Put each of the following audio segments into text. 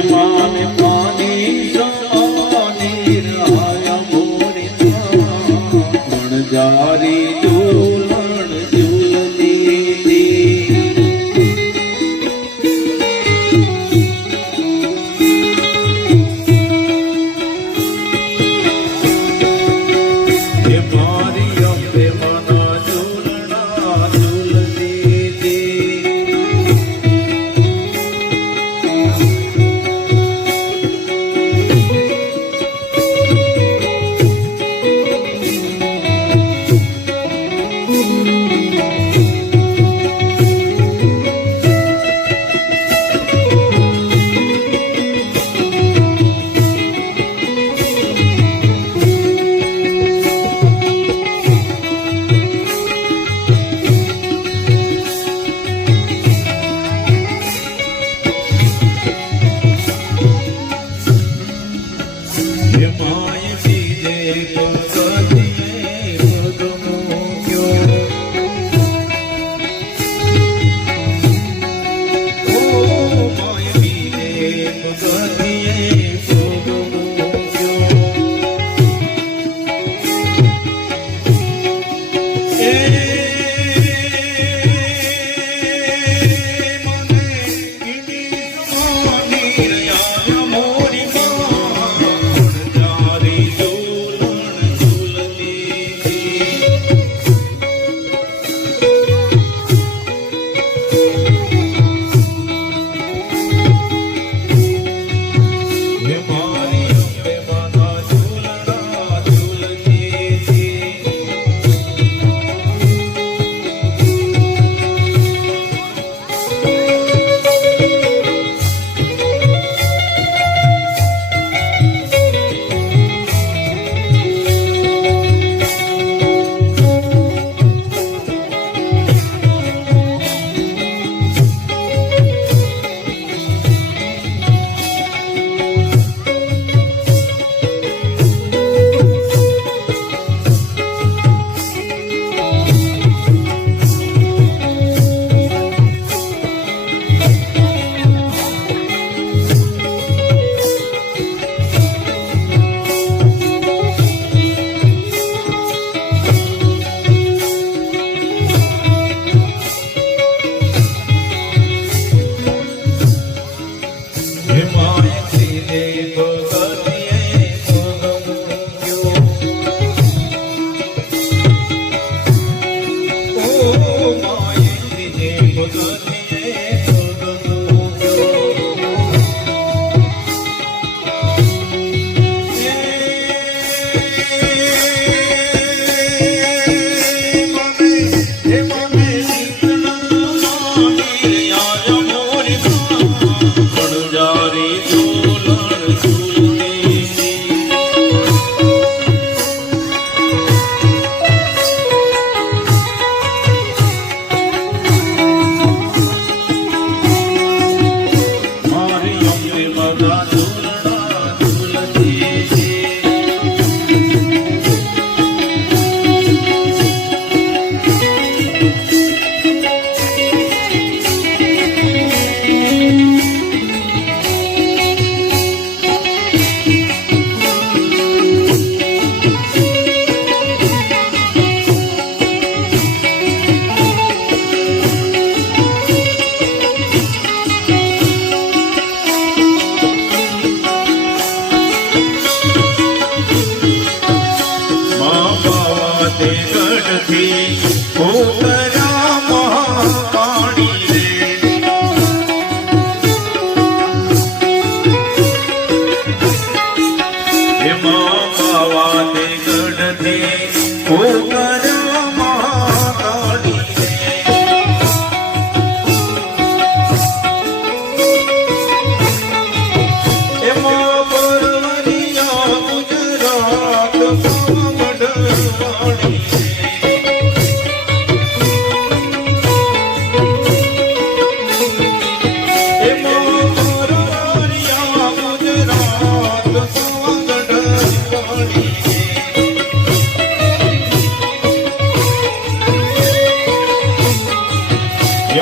માને પાણી સવાની રહ્યા મોરી પણ જારી ઝૂલણ ઝૂલતી મારી અંબે મના ઝૂલણા ઝૂલતી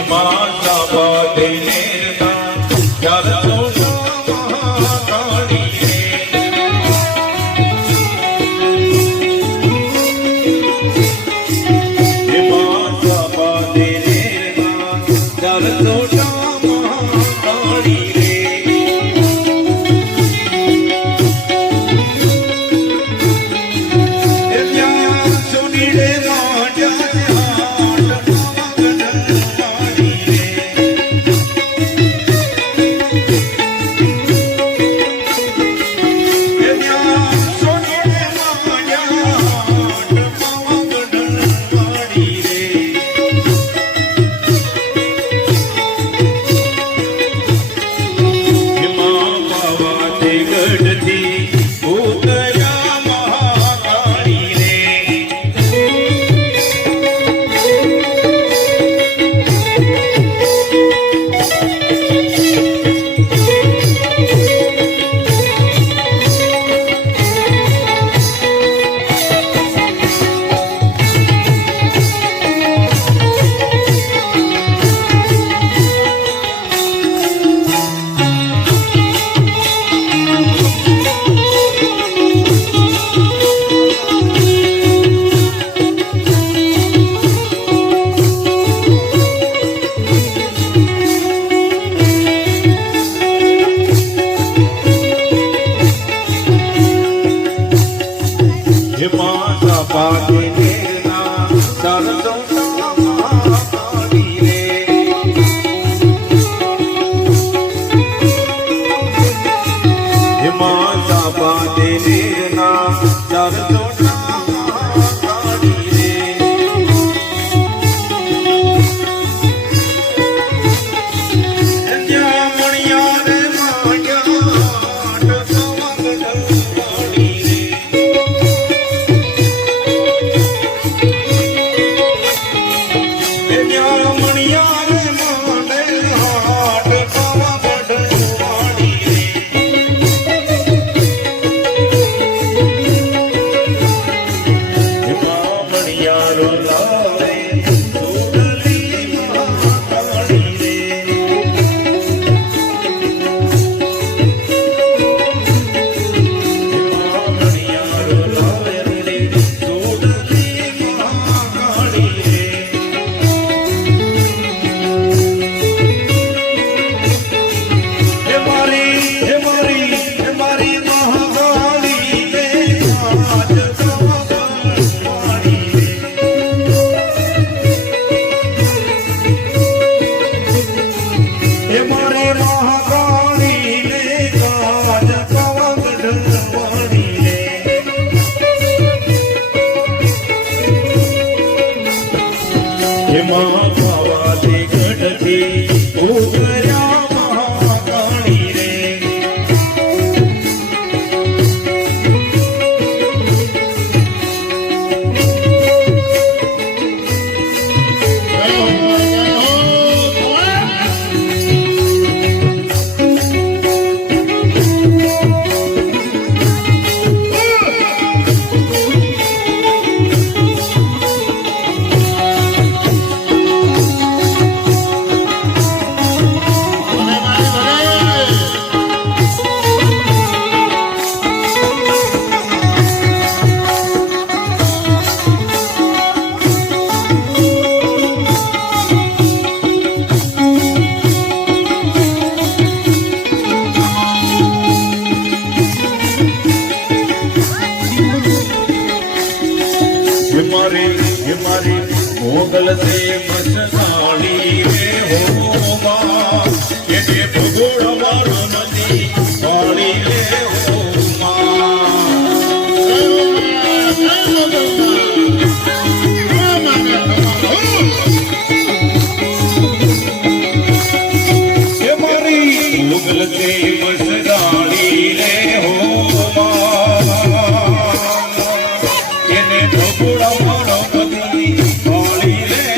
માતા બાદે નેતા ચાલો મહાકાળી રે એ ત્યાં સોની રે રાજાને હાથમાં ગઢવાડી રે એ ત્યાં સોની રે રાજા હાથમાં ગઢવાડી રે હિમા પાવાથી ગઢથી ઉતર્યા મહાકાળી રે માતા પાકે મેરના સરસોના મહાકાળી રે માતા પાકે મેરના સરસોના મહાકાળી રે ત્યાં મણિયા રે માયા ગઢવાડી રે મહાકાળી ગઢથી ઉતર્યા મહાકાળી રે हमारी मोगल से मसनाली रे हो माँ ये दे भगोड़ मारो नदी पानी रे हो मुगल से मसदारी रे हो ये भगोड़ा मारो नदी पानी रे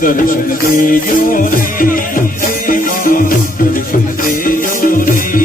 દર્શન દેજો રે દર્શન દેજો રે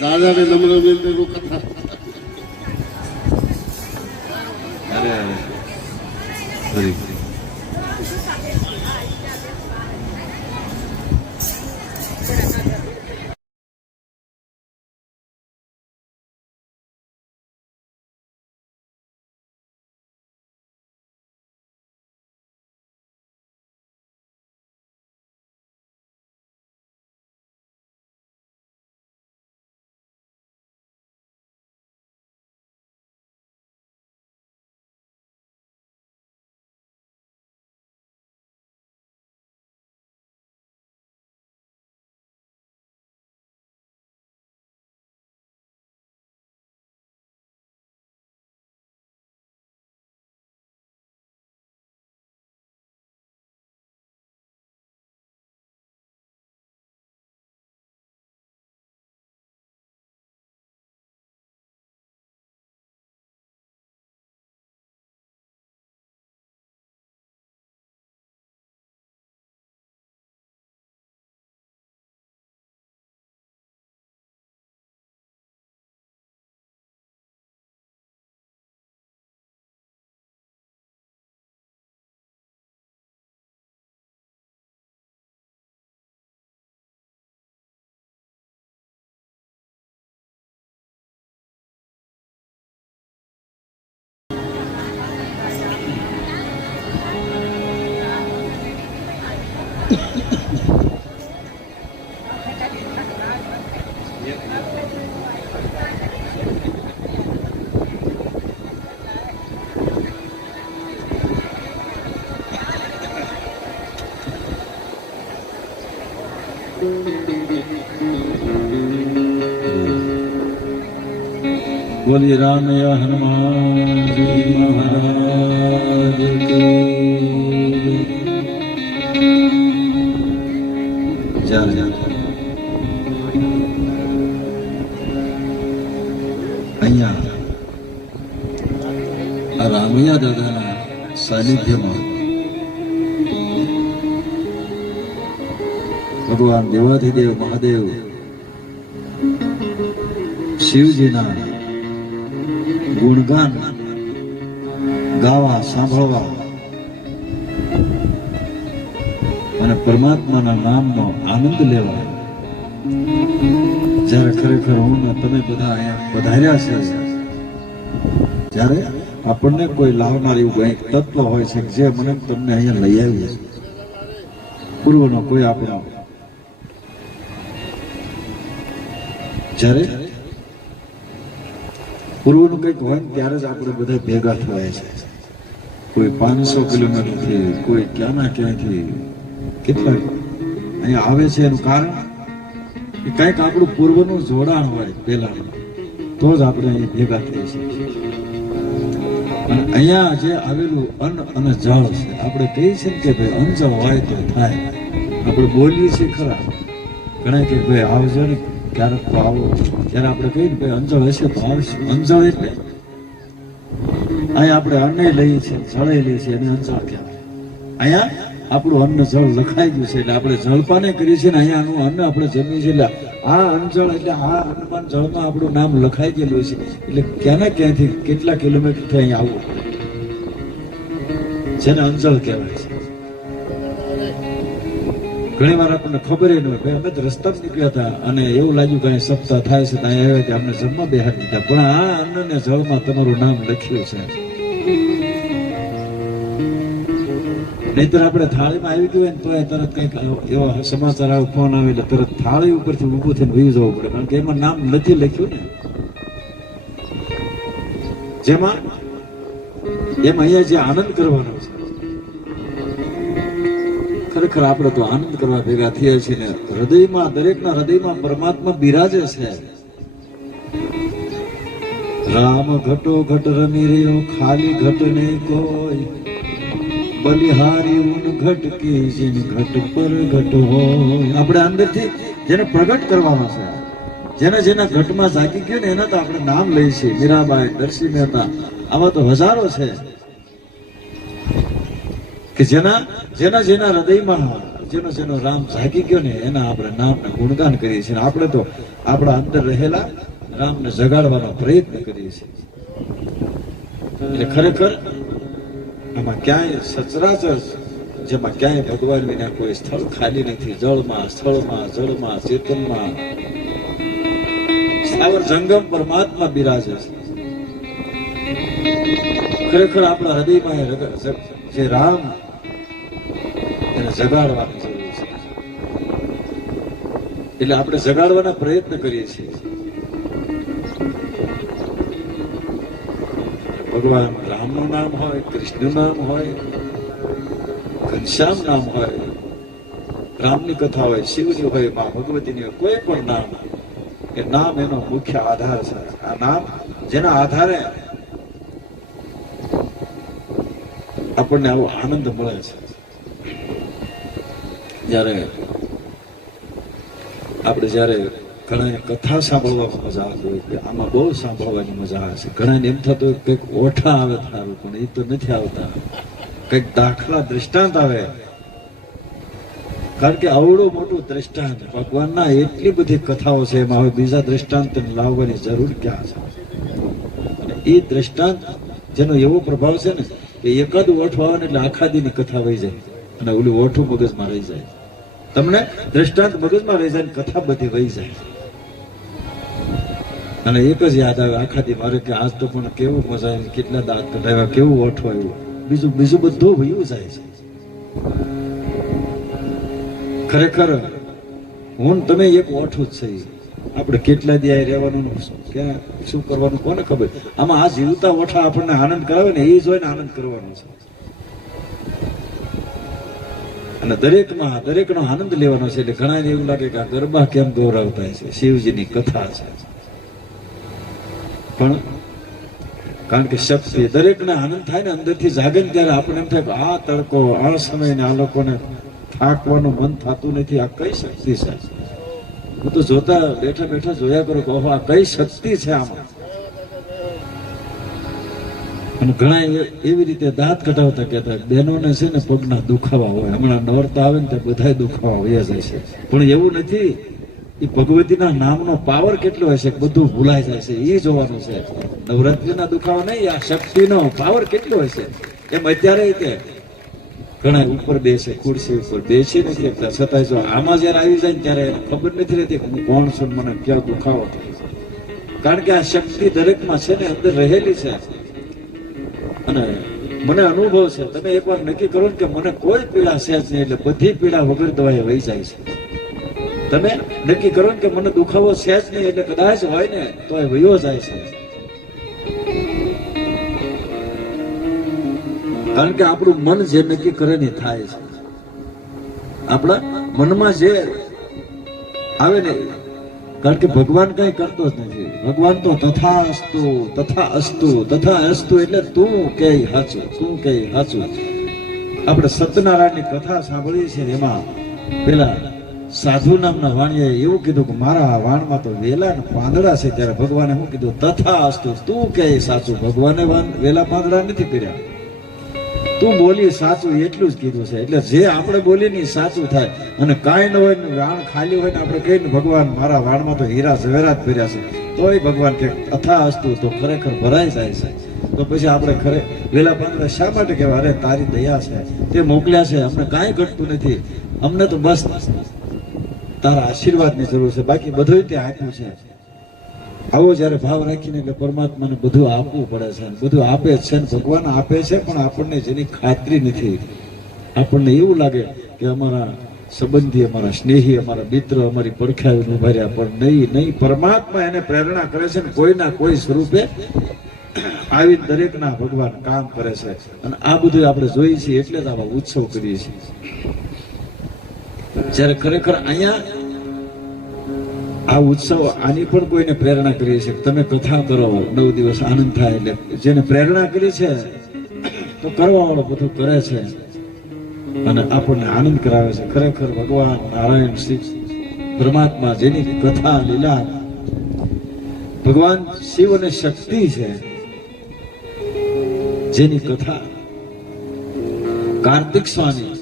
દાદા ને નમ્ર કથા बोलिए राम या हनुमान जी महाराज की जय। અહીંયા આ રામૈયા દાદાના સાનિધ્યમાં ભગવાન દેવાધિદેવ મહાદેવ શિવજીના ગુણગાન ગાવા સાંભળવા અને પરમાત્માના નામનો આનંદ લેવા જ્યારે ખરેખર હું ને તમે બધા અહીંયા પધાર્યા છે, ત્યારે આપણને કોઈ લાવનાર એવું કંઈક તત્વ હોય છે જે મને તમને અહીંયા લઈ આવ્યું છે. પૂર્વનો કોઈ આપણો જ્યારે પૂર્વનું કંઈક હોય ત્યારે જ આપણે બધા ભેગા થવાય છે. કોઈ 500 કિલોમીટરથી, કોઈ ક્યાંના ક્યાંયથી કેટલા અહીંયા આવે છે. એનું કારણ કે કંઈક આપણું પૂર્વનું જોડાણ હોય પહેલાનું, તો જ આપણે અહીં ભેગા થઈ શકીએ. અને અહીંયા જે આવેલું અન્ન અને જળ છે, આપણે કહીએ છીએ ને કે ભાઈ અંજળ હોય તો થાય. આપણે બોલીએ છીએ ખરા, ઘણા કે ભાઈ આવજો ને ક્યારેક તો આવો, ત્યારે આપણે કહીએ ને ભાઈ અંજળ હશે તો આવશું. અંજળ એટલે અહીંયા આપણે અન્ન લઈએ છીએ, જળ લઈએ છીએ, એને અંજળ કહેવાય. અહીંયા આપણું અન્ન જળ લખાઈ ગયું છે એટલે આપણે જળપાને કરીએ છીએ ને અહીંયાનું અન્ન આપણે જમીએ છીએ. એટલે આ અંજળ એટલે આ અન્નપાન જળમાં આપણું નામ લખાઈ ગયેલું છે. એટલે ક્યાંના ક્યાંથી કેટલા કિલોમીટરથી અહીંયા આવવું પડે, જેને અંજળ કહેવાય છે. ઘણી વાર આપણને ખબર ન હોય, ભાઈ અમે તો રસ્તામાં નીકળ્યા હતા અને એવું લાગ્યું કે સપ્તાહ થાય છે, ત્યાં આવ્યા કે અમને જમવા બેહાડી દીધા, પણ આ અન્ન ને જળમાં તમારું નામ લખ્યું છે. નહીતર આપણે થાળીમાં આવી ગયું હોય ને તો તરત કંઈક એવો સમાચાર આવે, ફોન આવે એટલે તરત થાળી ઉપરથી ઊભું થઈને વહી જવું પડે, કારણ કે એમાં નામ નથી લખ્યું ને. જેમાં અહીંયા જે આનંદ કરવાનો છે, ખરેખર આપણે તો આનંદ કરવા ભેગા થયા છીએ ને. હૃદયમાં, દરેકના હૃદયમાં પરમાત્મા બિરાજે છે. રામ ઘટો ઘટ રમી રહ્યો, ખાલી ઘટ ને કોઈ બલિહારી ઉન ઘટ કી જીન ઘટ પર ઘટ હોય. આપણે અંદરથી જેને પ્રગટ કરવાનો છે, જેના જેના ઘટમાં જાગી ગયો ને એના તો આપણે નામ લઈએ છીએ. મીરાબાઈ, નરસિંહ મહેતા, આવા તો હજારો છે કે જેના હૃદયમાં જેનો રામ જાગી ગયો ને એના આપણે નામને ગુણગાન કરીએ છીએ. આપણે તો આપણા અંદર રહેલા રામને જગાડવાનો પ્રયત્ન કરીએ છીએ. એટલે ખરેખર આમાં ક્યાંય સચરાચર, જેમાં ક્યાંય ભગવાન વિના કોઈ સ્થળ ખાલી નથી. જળમાં, સ્થળમાં, જળમાં, ચેતનમાં સ્થાવર જંગમ પરમાત્મા બિરાજે છે. ખરેખર આપણા હૃદયમાં જે રામ, એને જગાડવાની જરૂર છે. એટલે આપણે જગાડવાના પ્રયત્ન કરીએ છીએ. ભગવાન રામનું નામ હોય, કૃષ્ણનું નામ હોય, ઘનશ્યામ નામ હોય, રામની કથા હોય, શિવની હોય, મા ભગવતીની હોય, કોઈ પણ નામ, એ નામ એનો મુખ્ય આધાર છે. આ નામ જેના આધારે આપણને આવો આનંદ મળે છે. જ્યારે ઘણા કથા સાંભળવામાં મજા આવતી હોય કે આમાં બહુ સાંભળવાની મજા આવે છે. ઘણા એમ થતું હોય કંઈક ઓઠા આવે સારું, પણ એ તો નથી આવતા. કંઈક દાખલા, દ્રષ્ટાંત આવે, કારણ કે આવડું મોટું દ્રષ્ટાંત ભગવાનના એટલી બધી કથાઓ છે, એમાં હવે બીજા દ્રષ્ટાંત લાવવાની જરૂર ક્યાં છે? અને એ દ્રષ્ટાંત જેનો એવો પ્રભાવ છે ને કે એકાદ ઓઠું આવે ને એટલે આખા દીની કથા વહી જાય અને ઓલું ઓઠું મગજમાં રહી જાય. તમને દ્રષ્ટાંત મગજમાં રહી જાય, કથા બધી વહી જાય અને એક જ યાદ આવે આખા દી મારે કે આજ તો પણ કેવું મજા આવી, કેટલા દાંત કઢાવ્યા, કેવું ઓઠું આવ્યું. બીજું બધું વયું જાય છે. ખરેખર હું તમે એક ઓઠું જ છે. આપણે કેટલા દી રહેવાનું, ક્યાં શું કરવાનું કોને ખબર. આમાં આ જીવતા ઓઠા આપણને આનંદ કરાવે ને એ જોઈને આનંદ કરવાનો છે. અને દરેકનો આનંદ લેવાનો છે. એટલે ઘણા એવું લાગે કે આ ગરબા કેમ દોરાવતા છે, શિવજીની કથા છે. પણ કારણ કે શક્તિ દરેકને આનંદ થાય ને અંદરથી જાગે ને ત્યારે આપણે એમ થાય કે આ તડકો આ સમય ને આ લોકોને થાકવાનું મન થતું નથી. આ કઈ શક્તિ છે. હું તો જોતા બેઠા બેઠા જોયા કરું કે ઓહો આ કઈ શક્તિ છે આમાં. અને ઘણા એવી રીતે દાંત કઢાવતા કહેતા બહેનોને છે ને પગના દુખાવા હોય, હમણાં નોરતા આવે ને ત્યાં બધા દુખાવા વયા જાય છે. પણ એવું નથી. એ ભગવતીના નામનો પાવર કેટલો હશે બધું ભૂલાઈ જાય છે એ જોવાનું છે. નવરાત્રીના દુખાવા નહીં, આ શક્તિનો પાવર કેટલો હશે. એમ અત્યારે તે ઘણા ઉપર બેસે, ખુરશી ઉપર બેસી નથી શકતા, છતાં જો આમાં જયારે આવી જાય ને ત્યારે ખબર નથી રહેતી કે હું કોણ છું, મને ક્યાં દુખાવો થાય છે. કારણ કે આ શક્તિ દરેકમાં છે ને અંદર રહેલી છે. અને મને અનુભવ છે, તમે એકવાર નક્કી કરો ને કે મને કોઈ પીડા છે જ નહીં, એટલે બધી પીડા વગર દવાએ વહી જાય છે. તમે નક્કી કરો ને કે મને દુખાવો છે જ નહીં, એટલે કદાચ હોય ને તો એ વયો જાય છે. કારણ કે આપણું મન જે નક્કી કરે ને થાય છે. આપણા મનમાં જે આવે ને, કારણ કે ભગવાન કઈ કરતો જ નથી. ભગવાન તો તથા અસ્તુ તથા અસ્તુ તથા અસ્તુ, એટલે તું કે સાચું, તું કે સાચું. આપણે સત્યનારાયણની કથા સાંભળી છે. એમાં પેલા સાધુ નામના વાણીએ એવું કીધું કે મારા વાણમાં તો વેલા ને પાંદડા છે. ત્યારે ભગવાને શું કીધું? તથા અસ્તુ, તું કે સાચું. ભગવાને વેલા પાંદડા નથી કર્યા, તું બોલી સાચું એટલું જ કીધું છે. એટલે જે આપણે બોલીએ ને સાચું થાય. અને કાંઈ ન હોય ને વાણ ખાલી હોય ને આપણે કહીને ભગવાન મારા વાણમાં તો હીરા ઝવેરાત ભર્યા છે, તોય ભગવાન કે અથા અસ્તુ, તો ખરેખર ભરાઈ જાય છે. તો પછી આપણે વેલા પાંદડા શા માટે કહેવાય? અરે તારી દયા છે, તે મોકલ્યા છે, અમને કાંઈ ઘટતું નથી, અમને તો બસ તારા આશીર્વાદની જરૂર છે, બાકી બધું તે આપ્યું છે. આવો જયારે ભાવ રાખીને એટલે પરમાત્માને બધું આપવું પડે છે. બધું આપે છે, ભગવાન આપે છે, પણ આપણને જેની ખાતરી નથી. આપણને એવું લાગે કે અમારા સંબંધી, અમારા સ્નેહી, અમારા મિત્ર અમારી પડખે ઉભા રહ્યા, પણ નહીં. પરમાત્મા એને પ્રેરણા કરે છે ને કોઈના કોઈ સ્વરૂપે આવી દરેકના ભગવાન કામ કરે છે. અને આ બધું આપણે જોઈએ છીએ એટલે જ આવા ઉત્સવ કરીએ છીએ. જયારે ખરેખર અહીંયા આ ઉત્સવ આની પણ કોઈને પ્રેરણા કરીએ છીએ. તમે કથા કરો 9 દિવસ આનંદ થાય. એટલે જેને પ્રેરણા કરી છે તો કરવા વાળો બધું કરે છે અને આપણને આનંદ કરાવે છે. ખરેખર ભગવાન નારાયણ શ્રી પરમાત્મા જેની કથા લીલા, ભગવાન શિવ અને શક્તિ છે જેની કથા કાર્તિક સ્વામી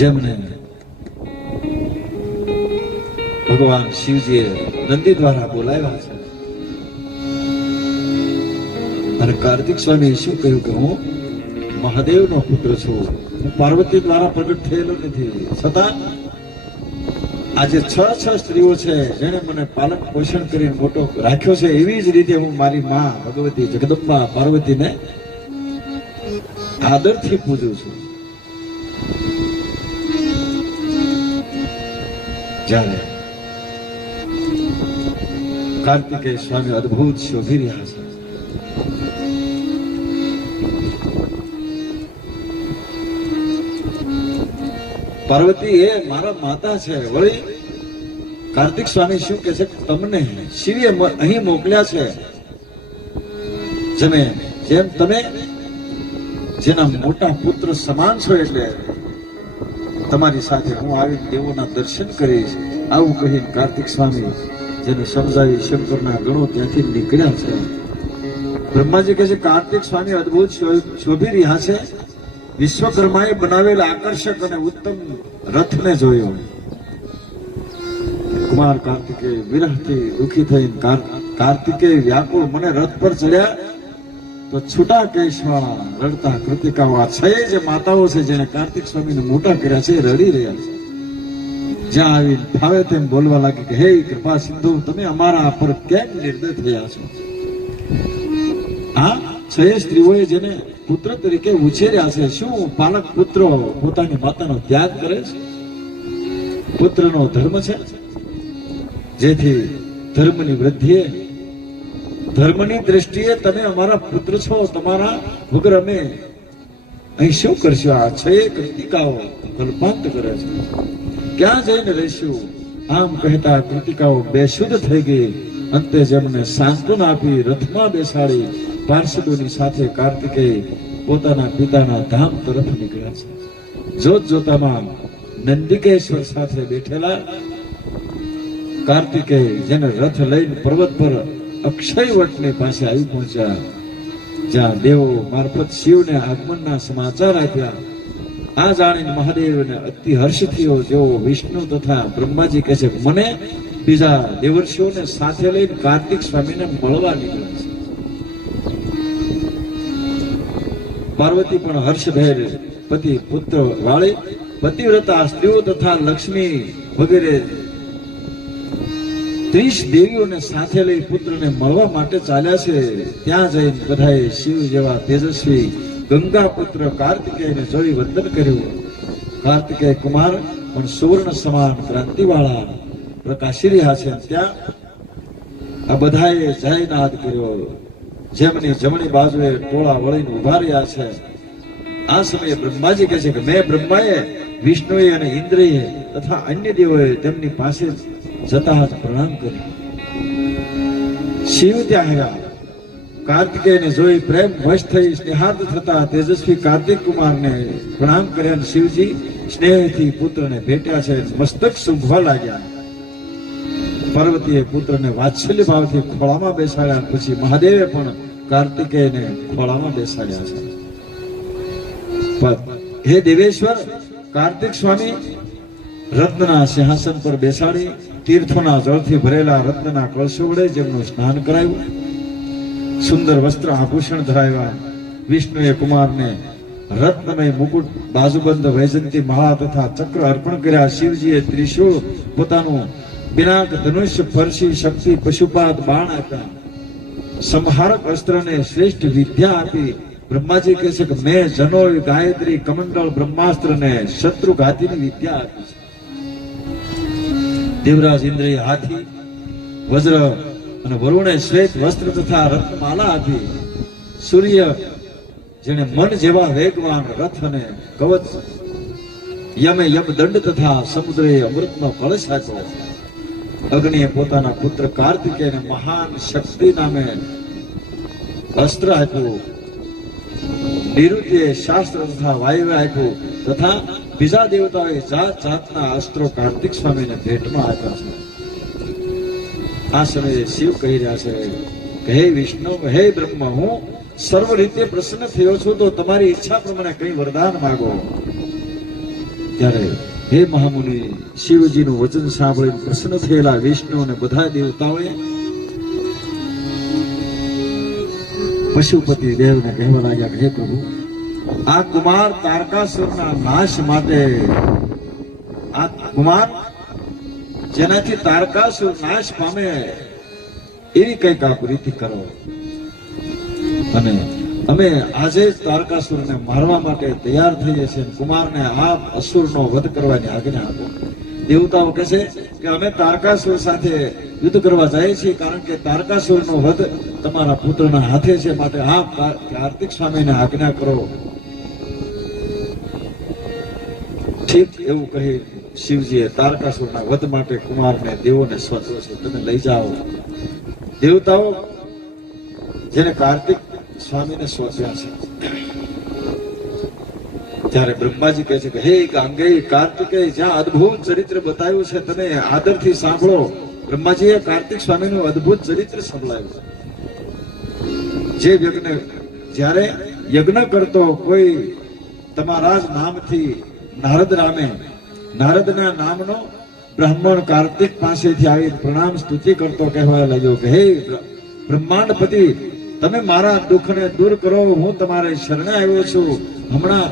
જેમને ભગવાન શિવજીએ નંદી દ્વારા બોલાવ્યા છે. અને કાર્તિક સ્વામી શું કહ્યું કે હું મહાદેવનો પુત્ર છું, હું પાર્વતી દ્વારા પ્રગટ થયેલો નથી. છતાં આજે 6 સ્ત્રીઓ છે જેને મને પાલન પોષણ કરીને મોટો રાખ્યો છે, એવી જ રીતે હું મારી માં ભગવતી જગદંબા પાર્વતીને આદરથી પૂજું છું. જ્યારે કાર્તિકેય સ્વામી અદભુત શોભી રહ્યા છે. પાર્વતી એ મારા માતા છે. વળી કાર્તિક સ્વામી શું કે છે? તમને શિવે અહીં મોકલ્યા છે, જેમ તમે જેના મોટા પુત્ર સમાન છો, એટલે તમારી સાથે હું આવી દેવોના દર્શન કરીશ. આવું કહીને કાર્તિક સ્વામી જેને સમજાવી શંકરના ગણો ત્યાંથી નીકળ્યા છે. બ્રહ્માજી કહે છે કાર્તિક સ્વામી અદભુત શોભી રહ્યા છે. વિશ્વકર્માએ બનાવેલ આકર્ષક અને ઉત્તમ રથને જોયો. કુમાર કાર્તિકેય વિરહથી દુઃખી થઈને કાર્તિકેય વ્યાકુળ મને રથ પર ચડ્યા તો છૂટા કેશવાળા રડતા કૃતિકાઓ, આ 6 જે માતાઓ છે જેને કાર્તિક સ્વામીને મોટા કર્યા છે, રડી રહ્યા છે. જ્યાં આવી ફાવે તેમ બોલવા લાગી કે હે કૃપા સિંધુ, તમે અમારા પર કેમ નિર્દય થયા છો? આ 6 સ્ત્રીઓએ જેને પુત્ર તરીકે ઉછેર્યા છે, શું પાલક પુત્રો પોતાની માતાનો ત્યાગ કરે છે? પુત્રનો ધર્મ છે, જેથી ધર્મની વૃદ્ધિએ, ધર્મની દ્રષ્ટિએ તમે અમારા પુત્ર છો, તમારા વગર અમે અહીં શું કરશું? આ છ કૃતિકાઓ કલ્પાંત કરે છે, ક્યાં જઈને રહીશું? આમ કહેતા કૃતિકાઓ બેશુદ્ધ થઈ ગઈ. અંતે જેમને સાંત્વના આપી રથમાં બેસાડી પાર્ષદોની સાથે કાર્તિકેય પોતાના પિતાના ધામ તરફ નીકળ્યા છે. જોત જોતામાં નંદિકેશ્વર સાથે બેઠેલા કાર્તિકેય, જેને રથ લઈને પર્વત પર અક્ષયવટની પાસે આવી પહોંચ્યા, જ્યાં દેવો મારફત શિવને આગમનના સમાચાર આપ્યા. આ જાણીને મહાદેવને અતિ હર્ષ થયો. જેવો વિષ્ણુ તથા બ્રહ્માજી કહે છે, મને બીજા દેવર્ષિઓને સાથે લઈને કાર્તિક સ્વામીને મળવા નીકળ્યા છે. પાર્વતી પણ હર્ષભેર પતિ પુત્ર વાળી પતિવ્રતા સ્ત્રીઓ તથા લક્ષ્મી વગેરે 30 દેવીઓને સાથે લઈ પુત્રને મળવા માટે ચાલ્યા છે. ત્યાં જઈને બધાએ શિવ જેવા તેજસ્વી ગંગા પુત્ર કાર્તિકેયને જોઈ વંદન કર્યું. કાર્તિકેય કુમાર પણ સુવર્ણ સમાન ક્રાંતિવાળા પ્રકાશી રહ્યા છે. ત્યાં આ બધાએ જયનાદ કર્યો. જેમની જમણી બાજુએ ટોળા વળીને ઉભા રહ્યા છે. આ સમયે બ્રહ્માજી કહે છે કે મેં બ્રહ્માએ, વિષ્ણુએ અને ઇન્દ્રએ તથા અન્ય દેવોએ તેમની પાસે જતા જ પ્રણામ કર્યું. શિવ ત્યાં આવ્યા. કાર્તિકેયને જોઈ પ્રેમ વશ થઈ સ્નેહાર્થ થતા તેજસ્વી કાર્તિક કુમારને પ્રણામ કર્યા. શિવજી સ્નેહથી પુત્રને ભેટ્યા છે, મસ્તક સૂંઘવા લાગ્યા. પાર્વતીએ પુત્રને વાત્સલ્ય ભાવથી ખોળામાં બેસાડ્યા. પછી મહાદેવે પણ કાર્તિકેયને ખોળામાં બેસાડ્યા છે. હે દેવેશ્વર, કાર્તિક સ્વામી રત્નના સિંહાસન પર બેસાડી તીર્થોના જળથી ભરેલા રત્નના કળશો વડે જેમનું સ્નાન કરાયું, સુંદર વસ્ત્ર આભૂષણ ધરાવ્યા. વિષ્ણુએ કુમારને રત્નમય મુકુટ, બાજુબંધ વૈજંતી માળા તથા ચક્ર અર્પણ કર્યા. શિવજીએ ત્રિશૂળ, પોતાનું પિનાક, ધનુષ્ય, ફરસી, શક્તિ, પશુપાત, બાણ આપ્યા. સંહારક અસ્ત્રને શ્રેષ્ઠ વિદ્યા આપી. બ્રહ્માજી કહે છે કે મેં જનોય, ગાયત્રી, કમંડળ, બ્રહ્માસ્ત્રને શત્રુઘાતીની વિદ્યા આપી છે. દેવરાજ ઇન્દ્રએ હાથી, વજ્ર અને વરુણે શ્વેત વસ્ત્ર તથા રત્નમાલા આપી. સૂર્ય જેને મન જેવા વેગવાન રથ અને કવચ, યમે યમદંડ તથા સમુદ્રે અમૃતનો કળશ આપ્યો. અગ્નિએ પોતાના પુત્ર કાર્તિકેયને મહાન શક્તિ નામે અસ્ત્ર આપ્યું. નિરુદ્ધે શાસ્ત્ર તથા વાયુ આપ્યું તથા બીજા દેવતાઓએ જાત જાતના અસ્ત્રો કાર્તિક સ્વામીને ભેટમાં આપ્યા છે. આ સમયે શિવ કહી રહ્યા છે કે હે વિષ્ણુ, હે બ્રહ્મ, હું સર્વ રીતે પ્રસન્ન થયો છું, તો તમારી ઈચ્છા પ્રમાણે કઈ વરદાન માંગો. ત્યારે હે મહામુનિ, શિવજીનું વચન સાંભળીને પ્રસન્ન થયેલા વિષ્ણુ અને બધા દેવતાઓએ પશુપતિ દેવને કહેવા લાગ્યા કે હે પ્રભુ, આ કુમાર તારકાસુરના નાશ માટે, આ કુમાર જેનાથી તારકાસુર નાશ પામે એવી કઈક આપ રીતિ કરો, અને અમે આજે જ તારકાસુરને મારવા માટે તૈયાર થઈએ છીએ. કુમારને આ અસુરનો વધ કરવાની આજ્ઞા આપો. દેવતાઓ કહે છે કે અમે તારકાસુર સાથે યુદ્ધ કરવા જઈએ છીએ, કારણ કે તારકાસુરનો વધ તમારા પુત્રના હાથે છે, માટે આપ કાર્તિક સ્વામીને આજ્ઞા કરો. ઠીક એવું કહી શિવજીએ તારકાસુરના વધ માટે કુમારને દેવોને સોંપ્યો છે. તમે લઈ જાઓ. દેવતાઓ જેને કાર્તિક સ્વામીને સોંપ્યા છે. ત્યારે બ્રહ્માજી કહે છે કે હે ગાંગેય, કાર્તિકેય જ્યાં અદ્ભુત ચરિત્ર બતાવ્યું છે, તમે આદરથી સાંભળો. બ્રહ્માજીએ કાર્તિક સ્વામીનું અદ્ભુત ચરિત્ર સંભળાવ્યું. જે યજ્ઞ, જ્યારે યજ્ઞ કરતો કોઈ તમારા જ નામથી નારદ રામે, નારદના નામનો બ્રાહ્મણ કાર્તિક પાસેથી આવી પ્રણામ સ્તુતિ કરતો કહેવા લાગ્યો કે હે બ્રહ્માંડપતિ, તમે મારા દુઃખને દૂર કરો, હું તમારે શરણે આવ્યો છું. હમણાં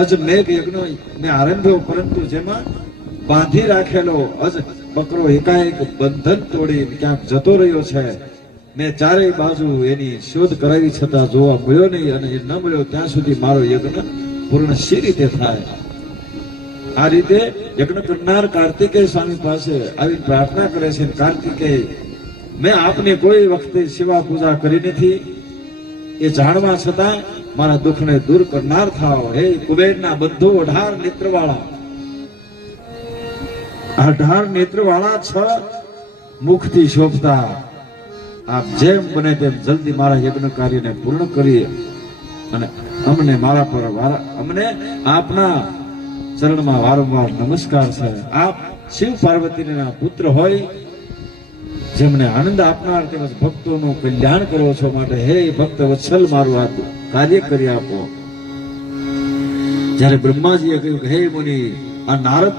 અજ મેઘ યજ્ઞ મેં આરંભ્યો, પરંતુ જેમાં બાંધી રાખેલો અજ બકરો એકાએક બંધન તોડી ક્યાંક જતો રહ્યો છે. મેં ચારેય બાજુ એની શોધ કરાવી છતાં જોવા મળ્યો નહીં, અને એ ન મળ્યો ત્યાં સુધી મારો યજ્ઞ પૂર્ણ શી રીતે થાય? આ રીતે યજ્ઞ કરનાર કાર્તિકેય સ્વામી પાસે આવી પ્રાર્થના કરે છે, કાર્તિકેય મેં આપની કોઈ વખતે સેવા પૂજા કરી નથી, એ જાણવા છતાં મારા દુઃખને દૂર કરનાર થાવ. હે કુબેરના બંધુ 18 નેત્રવાળા, 18 નેત્રવાળા 6 મુખથી શોભતા આપ જેમ બને તેમ જલ્દી મારા યજ્ઞ કાર્યને પૂર્ણ કરી અને અમને મારા પર અમને આપના ચરણમાં વારંવાર નમસ્કાર છે. આપ શિવ પાર્વતીના પુત્ર હોય, જેમને આનંદ આપનાર તેમજ ભક્તોનું કલ્યાણ કરો છો, માટે હે ભક્ત વત્સલ મારું આ કાર્ય કરી આપો. જ્યારે બ્રહ્માજીએ કહ્યું કે હે મુનિ, આ નારદ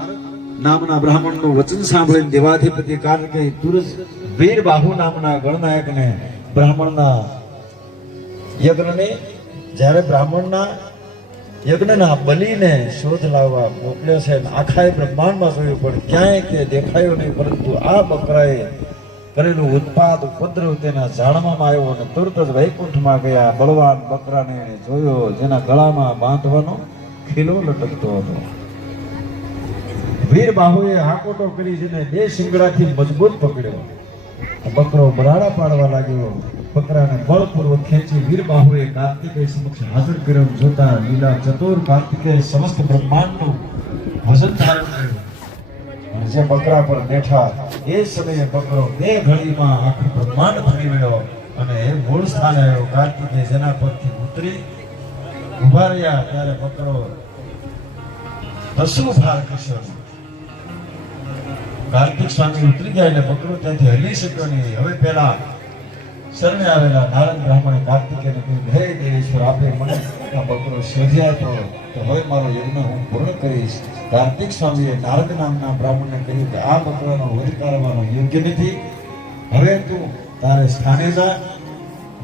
નામના બ્રાહ્મણનું વચન સાંભળીને દેવાધિપતિ કાર્તિકેય તુરજ વીર બાહુ નામના ગણનાયકને બ્રાહ્મણના યજ્ઞને જ્યારે બ્રાહ્મણના યજ્ઞના બલિને શોધ લાવવા મોકલ્યો છે. આખા બ્રહ્માંડમાં જોયું પણ ક્યાંય તે દેખાયો નહીં, પરંતુ આ બકરાએ કરેલું ઉત્પાદ ઉપદ્રવ તેના જાણવામાં આવ્યો અને તુરત જ વૈકુંઠમાં ગયા. બળવાન બકરાને એણે જોયો, જેના ગળામાં બાંધવાનો ખીલો લટકતો હતો. વીર બાહુએ હાકોટો કરી જેને 2 શિંગડાથી મજબૂત પકડ્યો. બકરો બરાડા પાડવા લાગ્યો. બકરાને બળપૂર્વક ખેંચી વીર બાહુએ કાર્તિકેય સમક્ષ હાજર કર્યો. જોતા લીલા ચતુર કાર્તિકેય સમસ્ત બ્રહ્માંડનું વજન ધારણ કર્યું. અને જે બકરા પર બેઠા એ સમયે બકરો 2 ઘડીમાં આખું બ્રહ્માંડ ફરી ગયો અને એ મૂળ સ્થાને આવ્યો. કાર્તિકેય જેના પરથી ઉતરી ઉભા રહ્યા ત્યારે બકરો અશુભાર કિશોર કાર્તિક સ્વામી ઉતરી ગયા એટલે બકરો ત્યાંથી હલી શક્યો નહીં. હવે પેલા શરણે આવેલા નારદ બ્રાહ્મણે કાર્તિકેયને કહ્યું, હે દેવેશ્વર, આપે મને આ બકરો શોધ્યા તો હવે મારો યજ્ઞ હું પૂર્ણ કરીશ. કાર્તિક સ્વામીએ નારદ નામના બ્રાહ્મણને કહ્યું કે આ બકરાનો વધ કરવાનો યોગ્ય નથી, હવે તું તારે સ્થાને જા,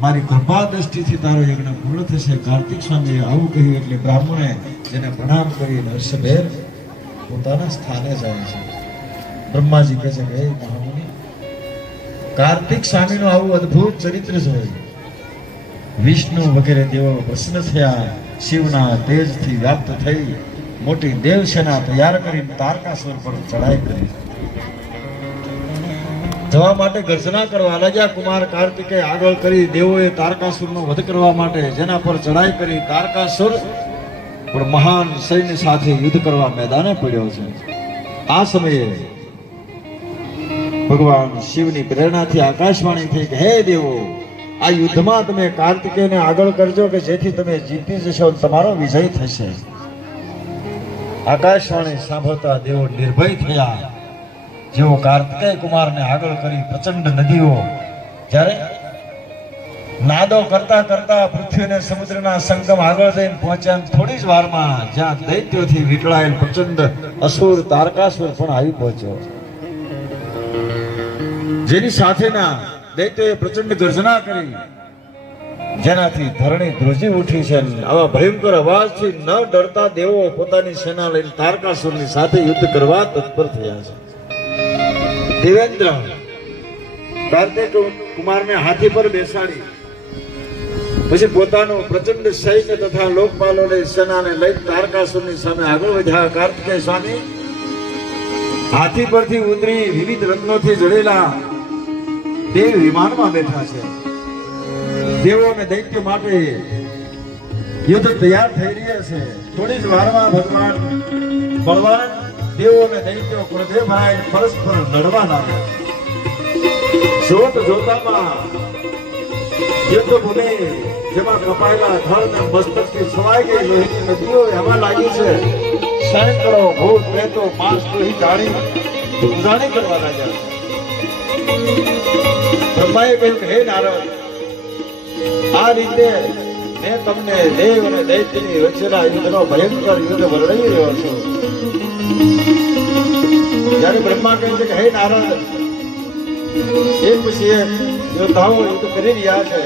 મારી કૃપા દ્રષ્ટિથી તારો યજ્ઞ પૂર્ણ થશે. કાર્તિક સ્વામીએ આવું કહ્યું એટલે બ્રાહ્મણે જેને પ્રણામ કરી હર્ષભેર પોતાના સ્થાને જાય છે. બ્રહ્માજી કહે છે કે હે મહામુનિ, કાર્તિક સ્વામીનું આવું અદ્ભુત ચરિત્ર જોયું. વિષ્ણુ વગેરે દેવો પ્રસન્ન થયા. શિવના તેજથી વ્યાપ્ત થઈ મોટી દેવસેના તૈયાર કરી તારકાસુર પર ચડાઈ કરી. જવા માટે ગર્જના કરવા લાગ્યા. કુમાર કાર્તિકેય આગળ કરી દેવોએ તારકાસુરનો વધ કરવા માટે જેના પર ચડાઈ કરી. તારકાસુર પણ મહાન સૈન્ય સાથે યુદ્ધ કરવા મેદાને પડ્યો છે. આ સમયે ભગવાન શિવની પ્રેરણાથી આકાશવાણી થઈ કે હે દેવો, આ યુદ્ધમાં તમે કાર્તિકેયને આગળ કરજો કે જેથી તમે જીતી જશો અને તમારો વિજય થશે. આકાશવાણી સાંભળતા દેવો નિર્ભય થયા. જેવો કાર્તિકેય કુમારને આગળ કરી પ્રચંડ નદીઓ જ્યારે નાદો કરતા કરતા પૃથ્વી અને સમુદ્રના સંગમ આગળ જઈને પહોંચ્યા. થોડી જ વારમાં જ્યાં દૈત્યોથી વીંટળાયેલ પ્રચંડ અસુર તારકાસુર પણ આવી પહોંચ્યો. જેની સાથેના દૈત્યોએ પ્રચંડ ગર્જના કરી, જેનાથી ધરણી ધ્રુજી ઉઠી છે. આવા ભયંકર અવાજથી ન ડરતા દેવો પોતાની સેના લઈને તારકાસુરની સાથે યુદ્ધ કરવા તત્પર થયા છે. દેવેન્દ્ર કાર્તિક કુમારને હાથી પર બેસાડી પછી પોતાનો પ્રચંડ સૈન્ય તથા લોકપાલોની સેનાને લઈ તારકાસુરની સામે આગળ વધ્યા. કાર્તિકેય સ્વામી હાથી પરથી ઉતરી વિવિધ રત્નોથી જડેલા દેવ વિમાનમાં બેઠા છે. દેવો અને દૈત્ય માટે યુદ્ધ તૈયાર થઈ રહ્યા છે. થોડી જ વારમાં ભગવાન બળવાન દેવો અને દૈત્યો ક્રોધે ભરાઈને પરસ્પર લડવા લાગ્યા. જોત જોતામાં યુદ્ધ ભૂમિ જેમાં કપાયેલા થળ ને મસ્તકથી છવાઈ ગઈ લોહીની નદીઓ એમાં લાગી છે. સૈનિકો ભૂત પ્રેતો માંસ લોહી જાણી કરવા લાગ્યા. બ્રહ્માએ કહ્યું કે હે નારદ, આ રીતે મેં તમને દેવ અને દૈત્યની વચ્ચેના યુદ્ધનો ભયંકર યુદ્ધ વર્ણવી રહ્યો છું. જ્યારે બ્રહ્મા કહે છે કે હે નારદ, એક પછી એક યોદ્ધાઓ યુદ્ધ કરી રહ્યા છે.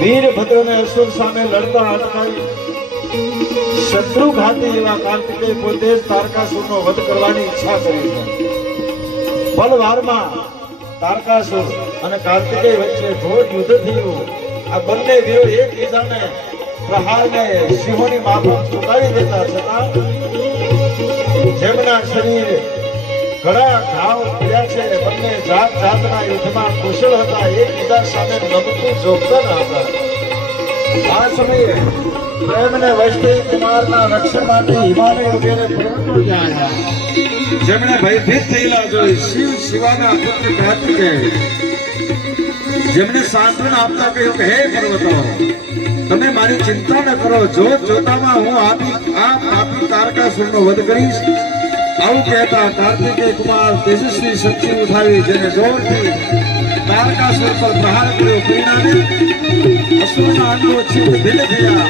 વીરભદ્રને અસુર સામે લડતા અટકાવી શત્રુઘાતી એવા કાર્તિકેય પોતે જ તારકાસુરનો વધ કરવાની ઈચ્છા કરી છે. બલવારમાં તારકાસુર અને કાર્તિકેય વચ્ચે ઘોર યુદ્ધ થયું. આ બંને વીરો એકબીજાને પ્રહારને સિંહોની માફક ચુકાવી દેતા છતાં જેમના શરીર ઘણા ઘાવ થયા છે, બંને જાત જાતના યુદ્ધમાં કુશળ હતા, એકબીજા સામે નમતું જોગતા હતા. આ સમયે પ્રેમને વૈષ્ણવ કુમારના રક્ષણ માટે હિમાલય વગેરે પર્વતો ત્યાં આવ્યા. જેમણે ભયભીત થયેલા જોઈ શિવ શિવાના પુત્ર કાર્તિકેય જેમણે સાંત્વન આપતા કહ્યું કે હે પર્વતો, તમે મારી ચિંતા ન કરો, જોત જોતામાં હું આ પાપી તારકાસુરનો વધ કરીશ. આવું કહેતા કાર્તિકેય કુમાર તેજસ્વી શક્તિ ઉઠાવી જેને જોરથી તારકાસુર પર પ્રહાર કર્યો. પરિણામે અસુરના અંગો છિન્ન ભિન્ન થયા.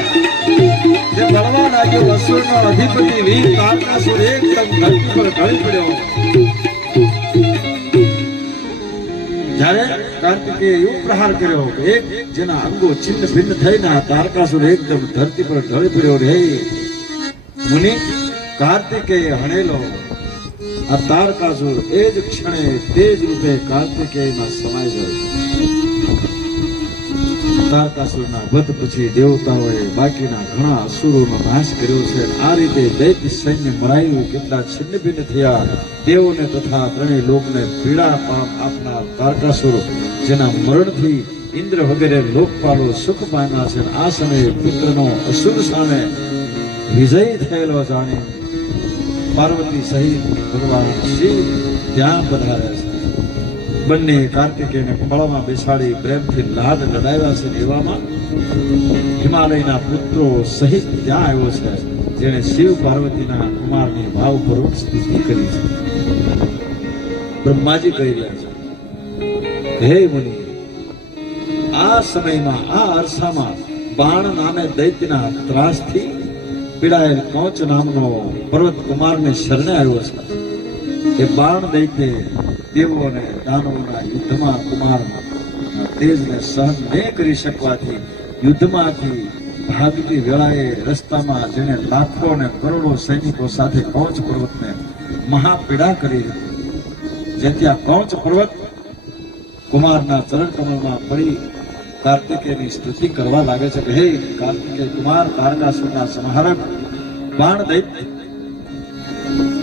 જે બળવા લાગ્યો અસુરનો અધિપતિ વીર તારકાસુર એકદમ ધરતી પર ઢળી પડ્યો. જ્યારે કાર્તિકેય એવો પ્રહાર કર્યો કે એક જેના અંગો છિન્ન ભિન્ન થઈને તારકાસુર એકદમ ધરતી પર ઢળી પડ્યો. હે મુનિ, કાર્તિકેય હણેલો આ તારકાસુર એ જ ક્ષણે તેજ રૂપે કાર્તિકેયમાં સમાઈ ગયો. તારકાસુરના વધ પછી દેવતાઓએ બાકીના ઘણા અસુરોનો નાશ કર્યો છે. આ રીતે દૈત્ય સૈન્ય મરાયું, કેટલા છિન્ન ભિન્ન થયા. દેવોને તથા ત્રણેય લોકને પીડા આપનાર તારકાસુર જેના મરણથી ઇન્દ્ર વગેરે લોકપાલો સુખ પામ્યા છે. આ સમયે પુત્રનો અસુર સામે વિજય થયેલો જાણી પાર્વતી સહિત ભગવાન શિવ ત્યાં પધાર્યા છે. બંને કાર્તિકેયને ખોળામાં બેસાડી પ્રેમથી લાડ લડાવ્યા છે. એવામાં હિમાલયના પુત્રો સહિત ત્યાં આવ્યો છે, જેણે શિવ પાર્વતીના કુમારની ભાવપૂર્વક સ્તુતિ કરી છે. બ્રહ્માજી કહી રહ્યા છે, હે મુનિ, આ સમયમાં આ અરસામાં બાણ નામે દૈત્યના ત્રાસથી પીડાયેલ કૌચ નામનો પર્વત કુમારને શરણે આવ્યો છે. એ બાણ દૈત્ય દેવો અને દાનવોના યુદ્ધમાં કુમારના તેજને સહન ન કરી શકવાથી યુદ્ધમાંથી ભાગતી વેળાએ રસ્તામાં જેને લાખો અને કરોડો સૈનિકો સાથે કૌચ પર્વતને મહાપીડા કરી હતી. જેથી આ કૌચ પર્વત કુમારના ચરણ કમળમાં પડી કાર્તિકેયની સ્તુતિ કરવા લાગે છે કે હે કાર્તિકેય કુમાર, તારકાસુરના સંહારક બાણ દૈત્ય,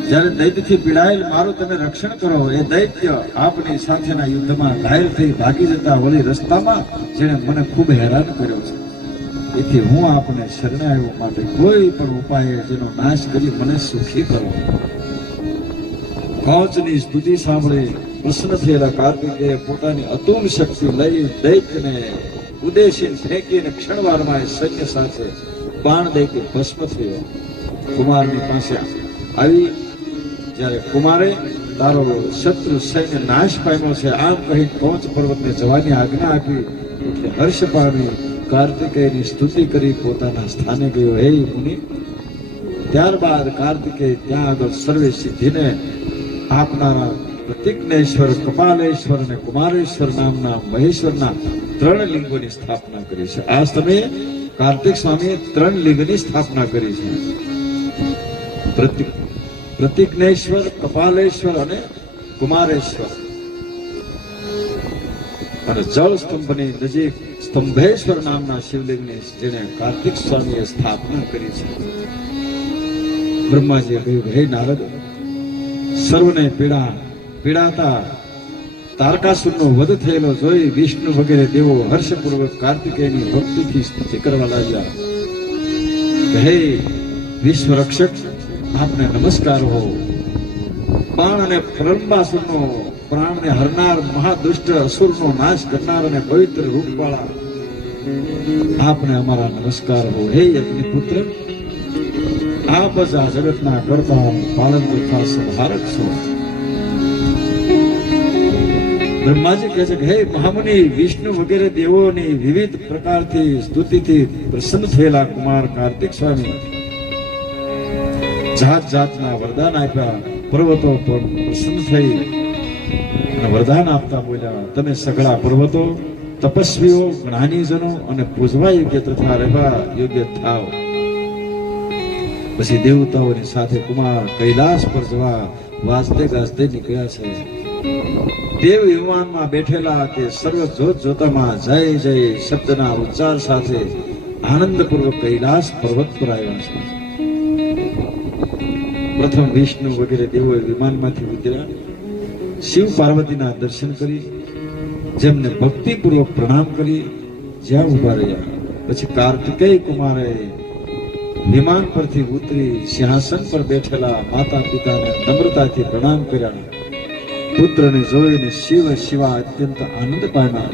જ્યારે દૈત્યથી પીડાયેલ મારું તમે રક્ષણ કરો. એ દૈત્ય આપની સાથેના યુદ્ધમાં ઘાયલ થઈ ભાગી જતા વળી રસ્તામાં જેને મને ખૂબ હેરાન કર્યો છે. એથી હું આપને શરણે આવ્યો, માટે કોઈ પણ ઉપાય જેનો નાશ કરી મને સુખી કરો. કૌચની સ્તુતિ સાંભળી પ્રસન્ન થયેલા કાર્તિકેય પોતાની અતુલ શક્તિ લઈ દૈત્યને ઉદેશી ફેંકીને ક્ષણવારમાં સૈન્ય સાથે બાણ દૈત્ય ભસ્મ થયો. કુમારની પાસે આવી જ્યારે કુમારે તારો શત્રુ સૈન્ય નાશ પામ્યો છે આમ કહી કૌચ પર્વતને જવાની આજ્ઞા આપી. એટલે હર્ષ પામી કાર્તિકેયની સ્તુતિ કરી પોતાના સ્થાને ગયો. હે મુનિ, ત્યારબાદ કાર્તિકેય ત્યાં આગળ સર્વે સિદ્ધિને આપનારા પ્રતિજ્ઞેશ્વર, કપાલેશ્વર અને કુમારેશ્વર નામના મહેશ્વરના 3 લિંગોની સ્થાપના કરી છે. આ સમયે કાર્તિક સ્વામીએ 3 લિંગની સ્થાપના કરી છે. પ્રતિજ્ઞેશ્વર, કપાલેશ્વર અને કુમારેશ્વર. અને જળ સ્તંભની નજીક સ્તંભેશ્વર નામના શિવલિંગની જેને કાર્તિક સ્વામીએ સ્થાપના કરી છે. બ્રહ્માજીએ કહ્યું, હે નારદ, સર્વને પીડાતા તારકાસુરનો વધ થયેલો જોઈ વિષ્ણુ વગેરે દેવો હર્ષપૂર્વક કાર્તિકેયની ભક્તિથી સ્તુતિ કરવા લાગ્યા. હે વિશ્વ રક્ષક, આપને નમસ્કાર હો. બાણ અને પ્રલંબાસુરનો પ્રાણને હરનાર, મહાદુષ્ટ અસુરનો નાશ કરનાર અને પવિત્ર રૂપવાળા આપને અમારા નમસ્કાર હો. હે અગ્નિપુત્ર, આપ જ આ જગતના કર્તા, પાલન તથા સંહારક છો. બ્રહ્માજી કહે છે કે હે મહામુનિ, વિષ્ણુ વગેરે દેવોની વિવિધ પ્રકારથી સ્તુતિથી પ્રસન્ન થયેલા કુમાર કાર્તિક સ્વામી જાત જાતના વરદાન આપ્યા. પર્વતો પર પ્રસન્ન થઈ અને વરદાન આપતા બોલ્યા, તમે સઘળા પર્વતો, તપસ્વીઓ, જ્ઞાનીજનો અને પૂજવા યોગ્ય તથા રહેવા યોગ્ય થાવ. પછી દેવતાઓની સાથે કુમાર કૈલાસ પર જવા વાજતે ગાજતે નીકળ્યા છે. દેવ વિમાનમાં બેઠેલા તે સર્વ જોત જોતામાં જય જય શબ્દના ઉચ્ચાર સાથે આનંદપૂર્વક કૈલાસ પર્વત પર આવ્યા છે. પ્રથમ વિષ્ણુ વગેરે દેવોએ વિમાનમાંથી ઉતર્યા, શિવ પાર્વતીના દર્શન કરી, જેમને ભક્તિપૂર્વક પ્રણામ કરી જ્યાં ઉભા રહ્યા. પછી કાર્તિકેય કુમારે વિમાન પરથી ઉતરી સિંહાસન પર બેઠેલા માતા પિતાને નમ્રતાથી પ્રણામ કર્યા. પુત્રને જોઈને શિવા અત્યંત આનંદ પામ્યા.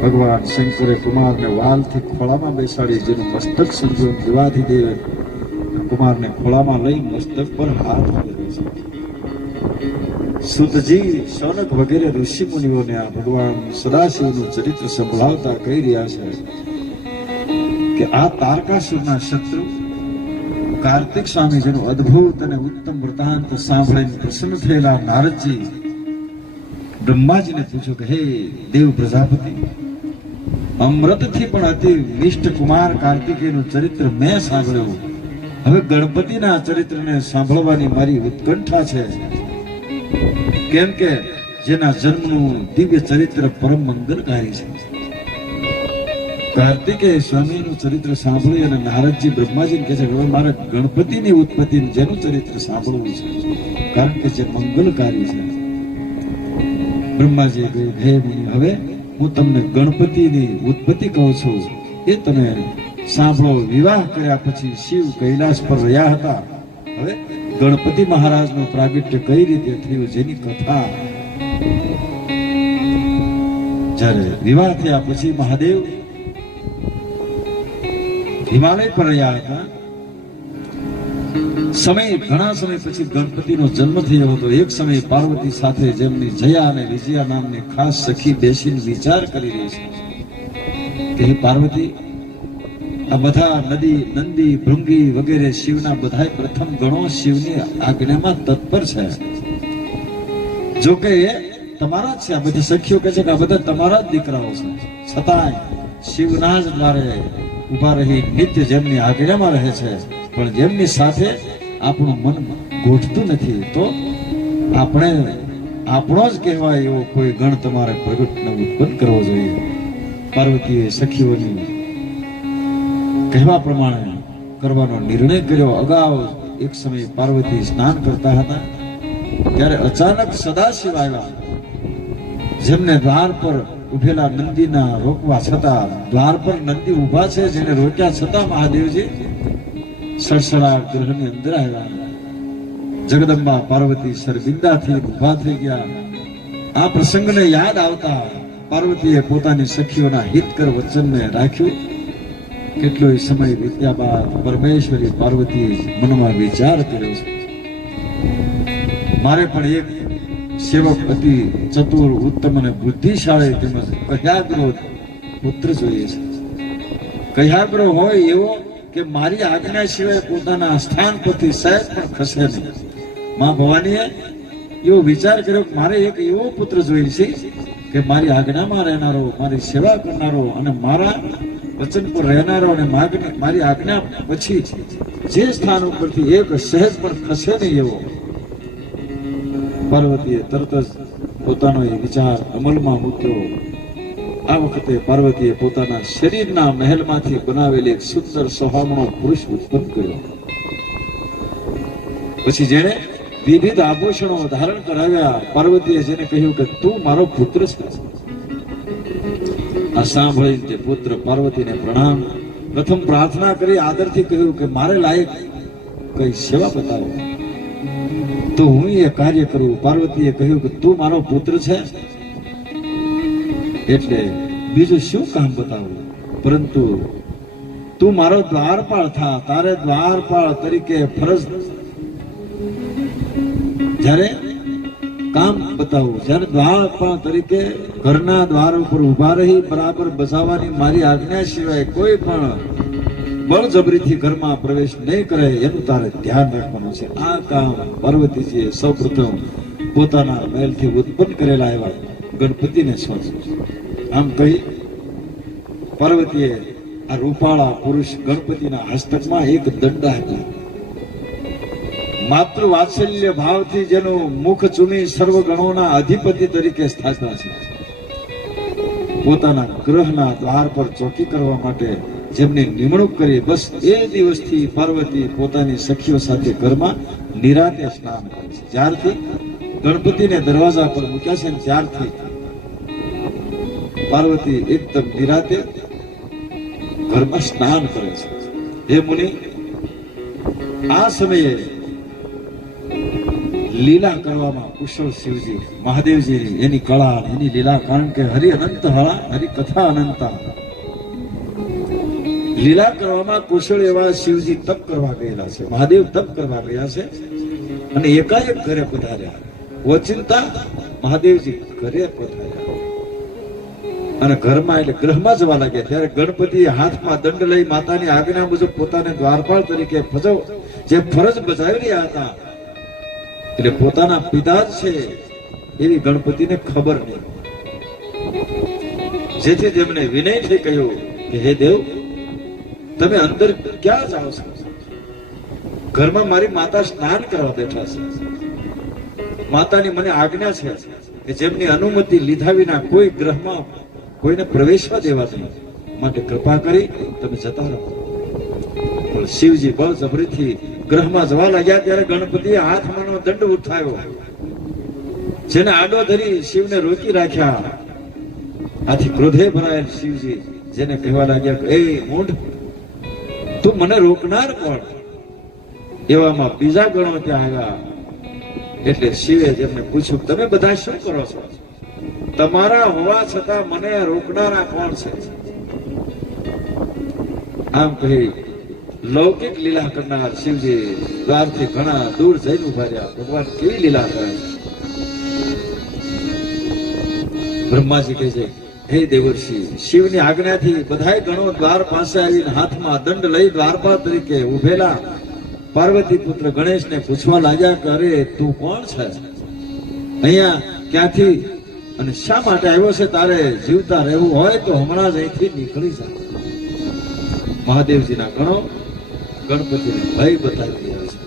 ભગવાન શંકરે કુમારને વાલથી ખોળામાં બેસાડી, જેનું મસ્તક સંજોગ દેવાધિદેવે કુમારને ખોળામાં લઈ મસ્તક પર હાથ ફેરવે છે. સુતજી, શૌનક વગેરે ઋષિ મુનિઓને આ ભગવાન સદાશિવનું ચરિત્ર સંભળાવતા કહી રહ્યા છે કે આ તારકાસુરના શત્રુ કાર્તિક સ્વામી, જેનું અદ્ભુત અને ઉત્તમ વૃત્તાંત સાંભળીને પ્રસન્ન થયેલા નારદજી બ્રહ્માજીને પૂછ્યું કે હે દેવ પ્રજાપતિ, અમૃતથી પણ અતિ નિષ્ઠ કુમાર કાર્તિકેયનું ચરિત્ર મેં સાંભળ્યું. હવે ગણપતિના ચરિત્રને સાંભળવાની મારી ઉત્કંઠા છે, કેમ કે જેના જન્મનું દિવ્ય ચરિત્ર પરમ મંગલકારી છે. કાર્તિકેય સ્વામીનું ચરિત્ર સાંભળી અને નારદજી બ્રહ્માજીને કહે છે, હવે મારે ગણપતિની ઉત્પત્તિ જેનું ચરિત્ર સાંભળવું છે, કારણ કે જે મંગલકારી છે. બ્રહ્માજીએ કહ્યું, હે મુનિ, હવે હું તમને ગણપતિની ઉત્પત્તિ કહું છું, એ તમે સાંભળો. વિવાહ કર્યા પછી શિવ કૈલાસ પર રહ્યા હતા. હવે ગણપતિ મહારાજનું પ્રાગટ્ય કઈ રીતે થયું, જેની કથા. જ્યારે વિવાહ થયા પછી મહાદેવ હિમાલય પર રહ્યા હતા. ઘણા સમય પછી ગણપતિનો જન્મ થયો હતો. એક સમયે પાર્વતી સાથે જેમની જયા અને વિજયા નામની ખાસ સખી બેસીને વિચાર કરી રહી છે કે હે પાર્વતી, આ બધા નંદી ભૃંગી વગેરે શિવના બધા પ્રથમ ગણો શિવની આજ્ઞામાં તત્પર છે. જો કે એ તમારા જ છે. આ બધી સખીઓ કહે છે કે આ બધા તમારા જ દીકરાઓ છે, છતાંય શિવના જ દ્વારે ઉભા રહી નિત્ય જેમની આજ્ઞામાં રહે છે, પણ જેમની સાથે આપણું મન ગોઠતું નથી, તો આપણો જ કહેવાય એવો કોઈ ગણ તમારે પ્રગટ ઉત્પન્ન કરવો જોઈએ. પાર્વતીએ સખીઓની કહેવા પ્રમાણે કરવાનો નિર્ણય કર્યો. અગાઉ એક સમયે પાર્વતી સ્નાન કરતા હતા, ત્યારે અચાનક સદાશિવ આવ્યા, જેમને દ્વાર પર ઉભેલા નંદીના રોકવા છતાં, દ્વાર પર નંદી ઉભા છે જેને રોક્યા છતાં મહાદેવજી સડસડા ગ્રહની અંદર આવ્યા. જગદંબા પાર્વતી શરબિંદાથી ઉભા થઈ ગયા. આ પ્રસંગને યાદ આવતા પાર્વતીએ પોતાની સખીઓના હિતકર વચનને રાખ્યું. કેટલો સમય વીત્યા બાદ પરમેશ્વરી પાર્વતીએ મનમાં વિચાર કર્યો છે, મારે પણ એક સેવક અતિ ચતુર, ઉત્તમ અને બુદ્ધિશાળી તેમજ કહ્યાગ્રો પુત્ર જોઈએ છે. કહ્યાગ્રો હોય એવો કે મારી આજ્ઞા સિવાય પોતાના સ્થાન પરથી સહેજ પણ ખસે નહીં. માં ભવાનીએ એવો વિચાર કર્યો કે મારે એક એવો પુત્ર જોઈએ છે કે મારી આજ્ઞામાં રહેનારો, મારી સેવા કરનારો અને મારા વચન પર રહેનારો, અને મારી આજ્ઞા પછી જે સ્થાન ઉપરથી એક સહેજ પણ ખસે નહીં એવો. પાર્વતીએ તરત જ પોતાનો એ વિચાર અમલમાં મૂક્યો. આ વખતે પાર્વતીએ પોતાના શરીરના મહેલમાંથી બનાવેલી એક સુંદર સોહામણો પુરુષ ઉત્પન્ન કર્યો. પછી જેને વિવિધ આભૂષણો ધારણ કરાવ્યા. પાર્વતીએ જેને કહ્યું કે તું મારો પુત્ર છે. આ સાંભળીને તે પુત્ર પાર્વતીને પ્રણામ. પ્રથમ પ્રાર્થના કરી આદરથી કહ્યું કે મારે લાયક કઈ સેવા બતાવો તો હું એ કાર્ય કરું. પાર્વતીએ કહ્યું કે તું મારો પુત્ર છે એટલે બીજું શું કામ બતાવું, પરંતુ તું મારો દ્વારપાળ થા. તારે દ્વારપાળ તરીકે ફરજ, જ્યારે કામ બતાવું, જ્યારે દ્વારપાળ તરીકે ઘરના દ્વાર ઉપર ઉભા રહી બરાબર બજાવવાની મારી આજ્ઞા સિવાય કોઈ પણ બળજબરીથી ઘરમાં પ્રવેશ નહીં કરે એનું તારે ધ્યાન રાખવાનું છે. આ કામ પાર્વતીજીએ સૌપ્રથમ પોતાના મહેલથી ઉત્પન્ન કરેલા એવા ગણપતિને સોંપ્યું. આમ કહી પાર્વતીએ આ રૂપાળા પુરુષ ગણપતિના હસ્તકમાં એક દંડ આપ્યો. માતૃ વાત્સલ્ય ભાવથી જેનું મુખ ચૂમી સર્વ ગણોના અધિપતિ તરીકે સ્થાપના છે. પોતાના ગ્રહના દ્વાર પર ચોકી કરવા માટે જેમની નિમણૂક કરી, બસ એ દિવસથી પાર્વતી પોતાની સખીઓ સાથે ઘરમાં નિરાતે સ્નાન કરે છે. જ્યારથી ગણપતિને દરવાજા પર મૂક્યા છે ને ત્યારથી પાર્વતી એકદમ નિરાતે ઘરમાં સ્નાન કરે છે. હે મુનિ, આ સમયે લીલા કરવામાં કુશળ શિવજી મહાદેવજીની એની કળા, એની લીલા, કારણ કે હરિ અનંત હળા, હરિ કથા અનંતા. લીલા કરવામાં કુશળ એવા શિવજી તપ કરવા ગયેલા છે, મહાદેવ તપ કરવા ગયા છે અને એકાએક ઘરે પધાર્યા. ઓચિંતા મહાદેવજી ઘરે પધાર્યા અને ઘરમાં એટલે ગ્રહમાં જવા લાગ્યા. ત્યારે ગણપતિ હાથમાં દંડ લઈ માતાની આજ્ઞા મુજબ પોતાને દ્વારપાળ તરીકે જે ફરજ બજાવી રહ્યા હતા, એટલે પોતાના પિતા જ છે એવી ગણપતિને ખબર નહીં. જેથી તેમને વિનયથી કહ્યું કે હે દેવ, તમે અંદર ક્યાં જાઓ છો? ઘરમાં મારી માતા સ્નાન કરવા બેઠા છે. માતાની મને આજ્ઞા છે કે જેમની અનુમતિ લીધા વિના કોઈ ગ્રહમાં કોઈને પ્રવેશવા દેવા નહીં, માટે કૃપા કરી તમે જતા રહો. પણ શિવજી બળજબરીથી ગ્રહમાં જવા લાગ્યા ત્યારે ગણપતિએ હાથમાંનો દંડ ઉઠાવ્યો, જેને આડો ધરી શિવને રોકી રાખ્યા. આથી ક્રોધે ભરાયેલ શિવજી જેને કહેવા લાગ્યા કે એ મૂઢ, તું મને રોકનાર કોણ? એવામાં બીજા ગણો ત્યાં આવ્યા. એટલે શિવે જેમને પૂછ્યું, તમે બધા શું કરો છો? તમારા હોવા છતાં મને રોકનારા કોણ છે? આમ કહી લૌકિક લીલા કરનાર શિવજી દ્વારથી ઘણા દૂર જઈને ઉભા રહ્યા. ભગવાન કેવી લીલા કરે છે! બ્રહ્માજી કહે છે, હે દેવર્ષિ, શિવની આજ્ઞાથી બધાય ગણો દ્વાર પાસે આવીને હાથમાં દંડ લઈ દ્વારપાળ તરીકે ઉભેલા પાર્વતી પુત્ર ગણેશને પૂછવા લાગ્યા કે અરે તું કોણ છે? અહીંયા ક્યાંથી અને શા માટે આવ્યો છે? તારે જીવતા રહેવું હોય તો હમણાં જ અહીંથી નીકળી જા. મહાદેવજીના ગણો ગણપતિને ભય બતાવી રહ્યા છે.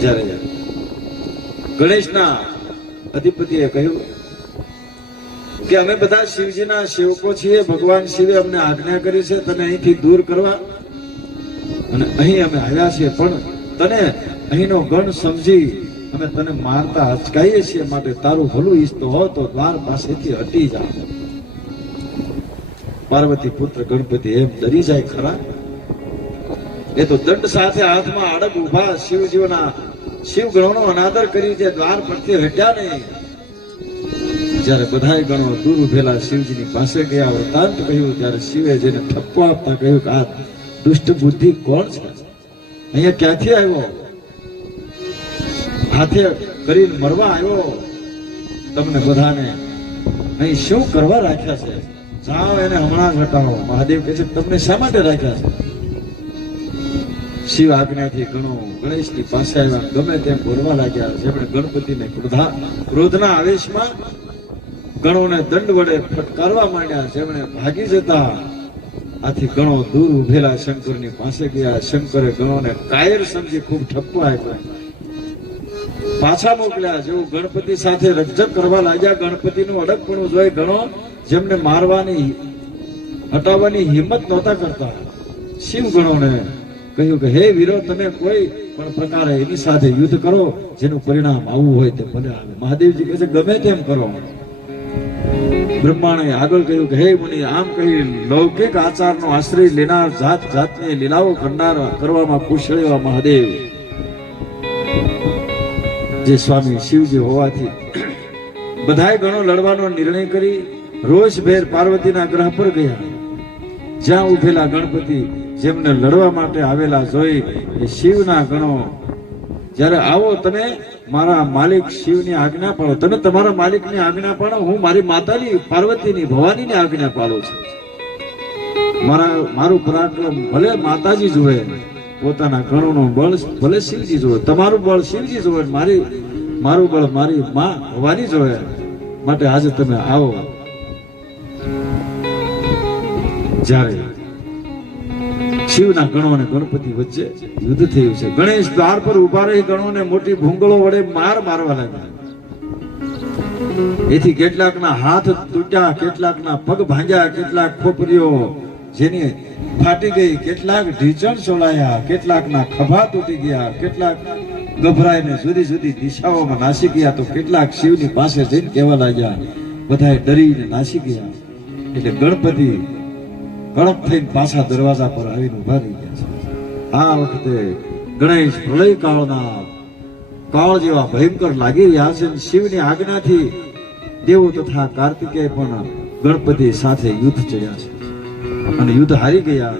જ્યારે ગણેશના અધિપતિએ કહ્યું કે અમે બધા શિવજીના સેવકો છીએ, ભગવાન શિવે અમને આજ્ઞા કરી છે તને અહીંથી દૂર કરવા, અને અહીં અમે આવ્યા છીએ, પણ તને અહીંનો ગણ સમજી અમે તને મારતા અચકાઈએ છીએ, માટે તારું ભલું ઈચ્છતો હો તો દ્વાર પાસેથી હટી જા. પાર્વતી પુત્ર ગણપતિ એમ ડરી જાય ખરા? એ તો દંડ સાથે હાથમાં અડગ ઉભા શિવ ગણોનો અનાદર કરી જે દ્વાર પરથી હટ્યા નહીં. જ્યારે બધાય ગણો દૂર ઉભેલા શિવજીની પાસે ગયા, વૃતાંત કહ્યું, ત્યારે શિવે જેને ઠપકો આપતા કહ્યું કે આ દુષ્ટ બુદ્ધિ કોણ છે? અહીંયા ક્યાંથી આવ્યો? હાથે કરીને મરવા આવ્યો? તમને બધાને અહીં શું કરવા રાખ્યા છે? જાઓ એને હમણાં જ હટાવો. મહાદેવ કહે છે, તમને શા માટે રાખ્યા છે? શિવ આજ્ઞાથી ગણો ગણેશની પાસે આવ્યા, ગમે તેમ બોલવા લાગ્યા. જેમણે ગણપતિને ક્રોધના આવેશમાં ગણોને દંડ વડે ફટકારવા માંડ્યા, જેમણે ભાગી જતા. આથી ગણો દૂર ઉભેલા શંકરની પાસે ગયા. શંકરે ગણોને કાયર સમજી ખૂબ ઠપકો આપ્યો, પાછા મોકલ્યા. જેવું ગણપતિ સાથે રકઝક કરવા લાગ્યા, ગણપતિનું અડગપણું જોઈ ગણો જેમને મારવાની હટાવવાની હિંમત નહોતા કરતા. શિવ ગણોને કહ્યું કે હે વીરો, તમે કોઈ પણ પ્રકારે એની સાથે યુદ્ધ કરો, જેનું પરિણામ આવું હોય તે ભલે આવે. મહાદેવજી કહે છે, ગમે તેમ કરો. બ્રહ્માણે આગળ કહ્યું કે હે મુનિ, આમ કહી લૌકિક આચારનો આશ્રય લેનાર, જાત જાતની લીલાઓ કરનાર, કરવામાં કુશળ એવા મહાદેવ જે સ્વામી શિવજી હોવાથી બધાય ગણો લડવાનો નિર્ણય કરી રોષભેર પાર્વતીના ગ્રહ પર ગયા. જ્યાં ઉભેલા ગણપતિ જેમને લડવા માટે આવેલા જોઈ એ શિવના ગણો, જ્યારે આવો તમે મારા માલિક શિવની આજ્ઞા પાડો, તમે તમારા માલિકની આજ્ઞા પાડો, હું મારી માતાની પાર્વતીની ભવાનીની આજ્ઞા પાડું છું. મારું પરાક્રમ ભલે માતાજી જોવે, પોતાના ગણોનું બળ ભલે શિવજી જોવે, તમારું બળ શિવજી જોવે, મારું બળ મારી માં ભવાની જોવે. માટે આજે તમે આવો. જ્યારે શિવના ગણો અને ગણપતિ વચ્ચે યુદ્ધ થયું છે. ગણેશ દ્વાર પર ઉભા રહી ગણોને મોટી ભૂંગળો વડે મારવા લાગ્યા. એથી કેટલાકના હાથ તૂટ્યા, કેટલાકના પગ ભાંગ્યા, કેટલાક ખોપરીઓ જેની ફાટી ગઈ, કેટલાક ઢીચણ ચોલાયા, કેટલાકના ખભા તૂટી ગયા, કેટલાક ગભરાઈને જુદી જુદી દિશાઓમાં નાસી ગયા, તો કેટલાક શિવની પાસે જઈને કહેવા લાગ્યા, બધાએ ડરીને નાસી ગયા. એટલે ગણપતિ કડક થઈને પાછા દરવાજા પર આવીને ઉભા રહી ગયા છે. આ વખતે ગણેશ પ્રલય કાળ જેવા ભયંકર લાગી રહ્યા છે. શિવની આજ્ઞાથી દેવો તથા કાર્તિકેય પણ ગણપતિ સાથે યુદ્ધ થયા છે અને યુદ્ધ હારી ગયા.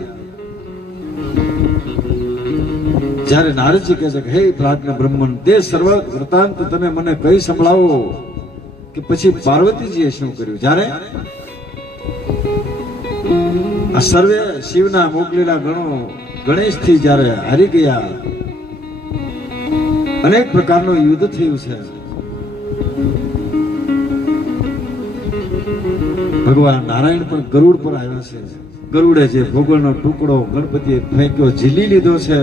જ્યારે નારદજી કહે છે કે હે પ્રાજ્ઞ બ્રહ્મણ, તે સર્વ વૃતાંત તમે મને કઈ સંભળાવો કે પછી પાર્વતીજીએ શું કર્યું. જ્યારે આ સર્વે શિવના મોકલેલા ગણો ગણેશથી જ્યારે હારી ગયા, અનેક પ્રકારનું યુદ્ધ થયું છે. ભગવાન નારાયણ પણ ગરુડ પર આવ્યા છે. ગરુડે જે ભોગવનો ટુકડો ગણપતિએ ફેંક્યો, ઝીલી લીધો છે,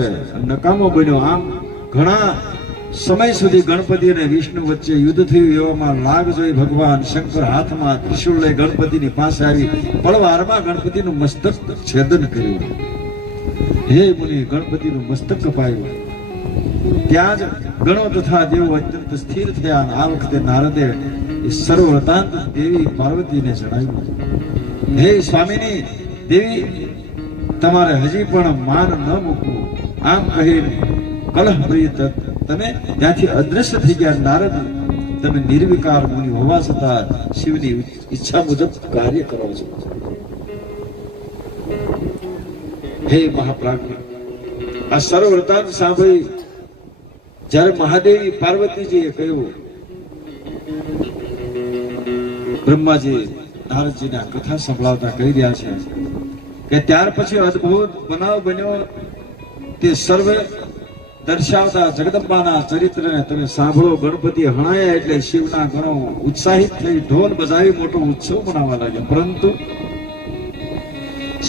નકામો બન્યો. આમ ઘણા સમય સુધી ગણપતિ અને વિષ્ણુ વચ્ચે યુદ્ધ થયું. એવામાં લાગ જોઈ ભગવાન શંકર હાથમાં ત્રિશૂળ લઈ ગણપતિની પાસે આવી પળવારમાં ગણપતિનું મસ્તક છેદન કર્યું. હે મુનિ, ગણપતિનું મસ્તક કપાયું. ત્યાં જ ગણો તથા દેવો અત્યંત સ્થિર થયા. આ વખતે નારદે એ સર્વ વૃતાંત દેવી પાર્વતીને જણાવ્યું. હે સ્વામીની દેવી, તમારે હજી પણ માન ન મૂકવું. આમ કહીને કલહપ્રિય તમે ત્યાંથી અદ્રશ્ય થઈ ગયા. નારદ, તમે નિર્વિકાર મુનિ હોવા છતાં શિવની ઈચ્છા મુજબ કાર્ય કરો છો. હે મહાપ્રાજ્ઞ, આ સર્વ વૃતાંત સાંભળી જ્યારે મહાદેવી પાર્વતીજીએ કહ્યું, બ્રહ્માજી નારદજીને આ કથા સંભળાવતા કહી રહ્યા છે કે ત્યાર પછી અદ્ભુત બનાવ બન્યો. તે સર્વે દર્શાવતા જગદંબાના ચરિત્રને તમે સાંભળો. ગણપતિ હણાયા એટલે શિવના ગણો ઉત્સાહિત થઈ ઢોલ બજાવી મોટો ઉત્સવ મનાવવા લાગ્યો. પરંતુ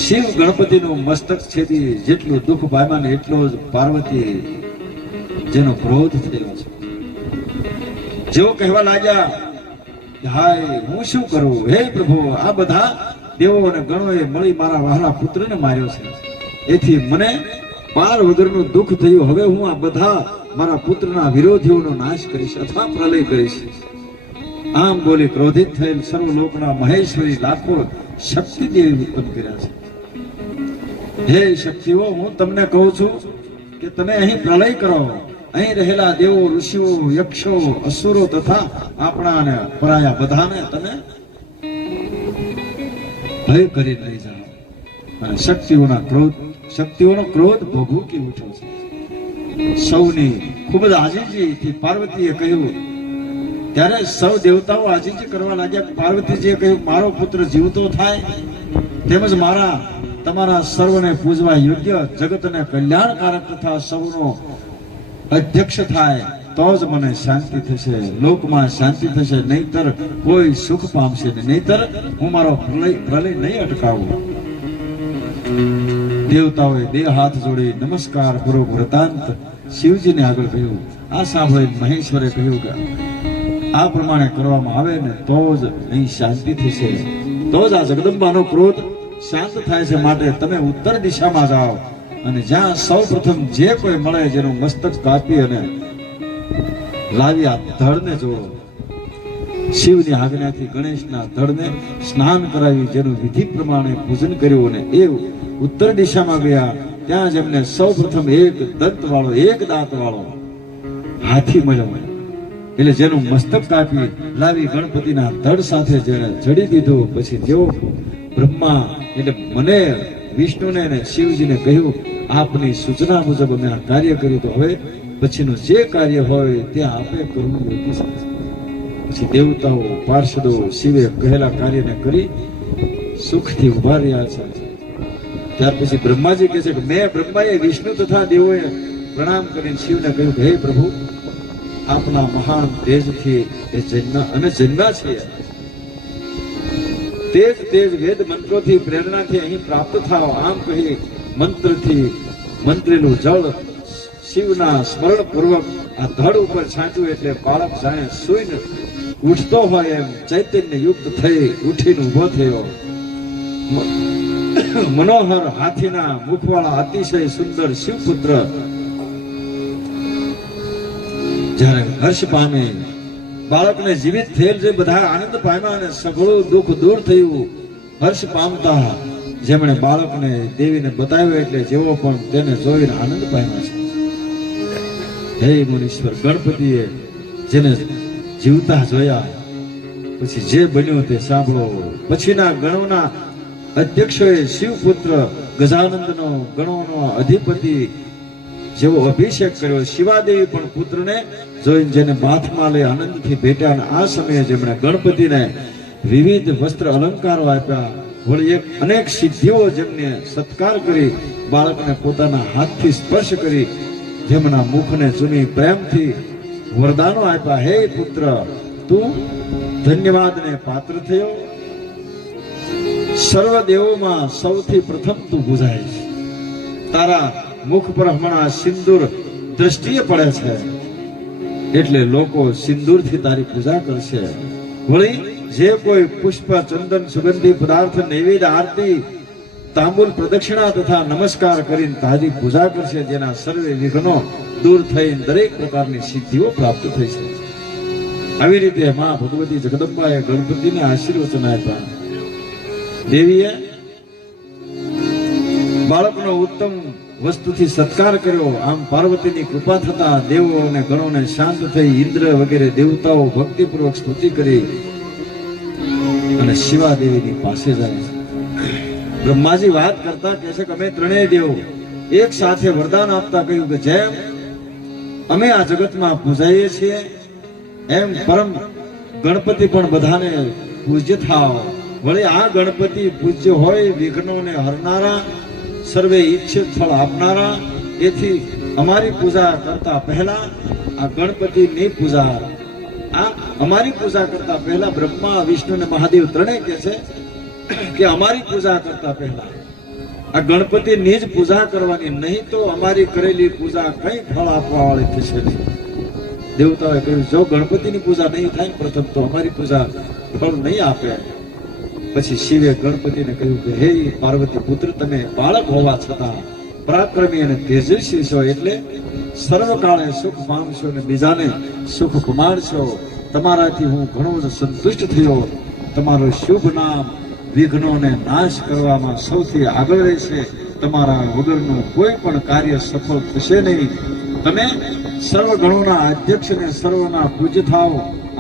શિવ ગણપતિનું મસ્તક છેદી જેટલું દુઃખ પામ્યા ને એટલો જ પાર્વતી જેનો ક્રોધ થયો છે. જેઓ કહેવા લાગ્યા, હાય હું શું કરું. હે પ્રભુ, આ બધા દેવો અને ગણોએ મળી મારા વહાલા પુત્રને માર્યો છે. એથી મને પાર વગરનું દુઃખ થયું. હવે હું આ બધા મારા પુત્રના વિરોધીઓનો નાશ કરીશ અથવા પ્રલય કરીશ. આમ બોલી ક્રોધિત થયેલ સર્વલોકના મહેશ્વરી લાખો શક્તિ દેવી ઉત્પન્ન કર્યા છે. હે શક્તિઓ, હું તમને કહું છું કે તમે અહીં પ્રલય કરો. અહીં રહેલા દેવો, ઋષિઓ, યક્ષો, અસુરો તથા આપણા અને પરાયા બધાને તમે ભય કરી લઈ જાઓ. અને શક્તિઓનો ક્રોધ ભભૂકી ઉઠ્યો છે. સૌની ખૂબ જ આજીજીથી પાર્વતીએ કહ્યું. ત્યારે સૌ દેવતાઓ આજીજી કરવા લાગ્યા. પાર્વતીજીએ કહ્યું, મારો પુત્ર જીવતો થાય તેમજ તમારા સર્વને પૂજવા યોગ્ય, જગતને કલ્યાણકારક તથા સૌનો અધ્યક્ષ થાય તો જ મને શાંતિ થશે, લોકમાં શાંતિ થશે. નહીતર કોઈ સુખ પામશે નહીં. નહીતર હું મારો પ્રલય નહીં અટકાવું. દેવતાઓએ બે હાથ જોડી નમસ્કાર પૂર્વક વૃતાંત શિવજીને આગળ કહ્યું. આ સાંભળી મહેશ્વરે કહ્યું કે આ પ્રમાણે કરવામાં આવે ને તો જ અહીં શાંતિ થશે, તો જ આ જગદંબાનો ક્રોધ શાંત થાય છે. માટે તમે ઉત્તર દિશામાં જાઓ અને જ્યાં સૌ પ્રથમ જે કોઈ મળે જેનું મસ્તક કાપી અને લાવી આ ધડને જોડો. શિવની આજ્ઞાથી ગણેશના ધડને સ્નાન કરાવી જેનું વિધિ પ્રમાણે પૂજન કર્યું અને એ ઉત્તર દિશામાં ગયા. ત્યાં જ એમને સૌ પ્રથમ એક દાંત વાળો હાથી મળ્યો. એટલે જેનું મસ્તક કાપી લાવી ગણપતિના ધડ સાથે જેને જડી દીધું. પછી જેવો બ્રહ્મા એટલે મને વિષ્ણુને અને શિવજીને કહ્યું, આપની સૂચના મુજબ અમે આ કાર્ય કર્યું, તો હવે પછીનું જે કાર્ય હોય તે આપે કરવું યોગ્ય છે. પછી દેવતાઓ, પાર્ષદો શિવે કહેલા કાર્યને કરી સુખથી ઉભા રહ્યા છે. ત્યાર પછી બ્રહ્માજી કહે છે કે મેં બ્રહ્માએ વિષ્ણુ તથા દેવોએ પ્રણામ કરીને શિવને કહ્યું કે હે પ્રભુ, આપના મહાન તેજથી એ જન્મ્યા છે. તેજ વેદ મંત્રોથી પ્રેરણાથી અહીં પ્રાપ્ત થાવ. આમ કહી મંત્રેલું જળ શિવના સ્મરણ પૂર્વક આ ધડ ઉપર છાંટ્યું. એટલે બાળક જાણે સૂઈને ઉઠતો હોય એમ ચૈતન્ય યુક્ત થઈ ઉઠીને ઉભો થયો. મનોહર હાથીના મુખવાળા અતિશય સુંદર શિવપુત્ર જ્યારે હર્ષ પામે, બાળકને જીવિત થયેલ જે બધા આનંદ પામ્યા અને સઘળું દુઃખ દૂર થયું. હર્ષ પામતા જેમણે બાળકને દેવીને બતાવ્યો એટલે જેવો પણ તેને જોઈને આનંદ પામ્યા છે. હે મુનીશ્વર, ગણપતિએ જેને જીવતા જોયા પછી જે બન્યું તે સાંભળો. પછીના ગણોના અધ્યક્ષોએ શિવપુત્ર ગજાનંદનો ગણોનો અધિપતિ જેવો અભિષેક કર્યો. શિવાદેવી પણ પુત્રને જોઈને જેને બાથમાં લઈ આનંદથી ભેટ્યા. અને આ સમયે જેમણે ગણપતિને વિવિધ વસ્ત્ર અલંકારો આપ્યા, વળી અનેક સિદ્ધિઓ જેમને સત્કાર કરી, બાળકને પોતાના હાથથી સ્પર્શ કરી, જેમના મુખને ચૂમી પ્રેમથી વરદાનો આપ્યા. હે પુત્ર, તું ધન્યવાદને પાત્ર થયો. સર્વ દેવોમાં સૌથી પ્રથમ તું પૂજાય છે. તારા મુખ પર હમણાં સિંદૂર દ્રષ્ટિએ પડે છે એટલે લોકો સિંદૂરથી તારી પૂજા કરશે. વળી જે કોઈ પુષ્પ, ચંદન, સુગંધી પદાર્થ, નૈવેદ્ય, આરતી, તાંબુલ, પ્રદક્ષિણા તથા નમસ્કાર કરીને તારી પૂજા કરશે, જેના સર્વે વિઘ્નો દૂર થઈ દરેક પ્રકારની સિદ્ધિઓ પ્રાપ્ત થઈ છે. આવી રીતે માં ભગવતી જગદંબાએ ગણપતિને આશીર્વચન આપ્યા. દેવીએ બાળકનો ઉત્તમ વસ્તુથી સત્કાર કર્યો. આમ પાર્વતીની કૃપા થતા દેવો અને ગણોને શાંત થઈ ઇન્દ્ર વગેરે દેવતાઓ ભક્તિપૂર્વક સ્તુતિ કરી અને શિવા દેવીની પાસે જાય છે. બ્રહ્માજી વાત કરતા કહે છે કે અમે ત્રણેય દેવો એક સાથે વરદાન આપતા કહ્યું કે જેમ અમે આ જગતમાં પૂજાઈએ છીએ એમ પરમ ગણપતિ પણ બધાને પૂજ્ય થાવ. વળી આ ગણપતિ પૂજ્ય હોય, વિઘ્નોને હરનારા, સર્વે ઈચ્છિત ફળ આપનારા. એથી અમારી પૂજા કરતા પહેલા આ ગણપતિની પૂજા, આ અમારી પૂજા કરતા પહેલા બ્રહ્મા, વિષ્ણુ અને મહાદેવ ત્રણેય કહે છે કે અમારી પૂજા કરતા પહેલા આ ગણપતિની જ પૂજા કરવાની, નહીં તો અમારી કરેલી પૂજા કઈ ફળ આપવા વાળી થશે નહીં. દેવતાઓએ કહ્યું જો ગણપતિની પૂજા નહીં થાય પ્રથમ તો અમારી પૂજા ફળ નહીં આપે. પછી શિવે ગણપતિને કહ્યું કે હે પાર્વતી પુત્ર, તમે બાળક હોવા છતાં પરાક્રમી અને તેજસ્વી છો એટલે સર્વકાળે સુખ પામશો અને બીજાને સુખ કમાડશો. તમારાથી હું ઘણો જ સંતુષ્ટ થયો. તમારું શુભ નામ વિઘ્નોને નાશ કરવામાં સૌથી આગળ રહેશે. તમારા વગરનું કોઈ પણ કાર્ય સફળ થશે નહીં. તમે સર્વ ગણોના અધ્યક્ષ અને સર્વના પૂજ્ય થાવ.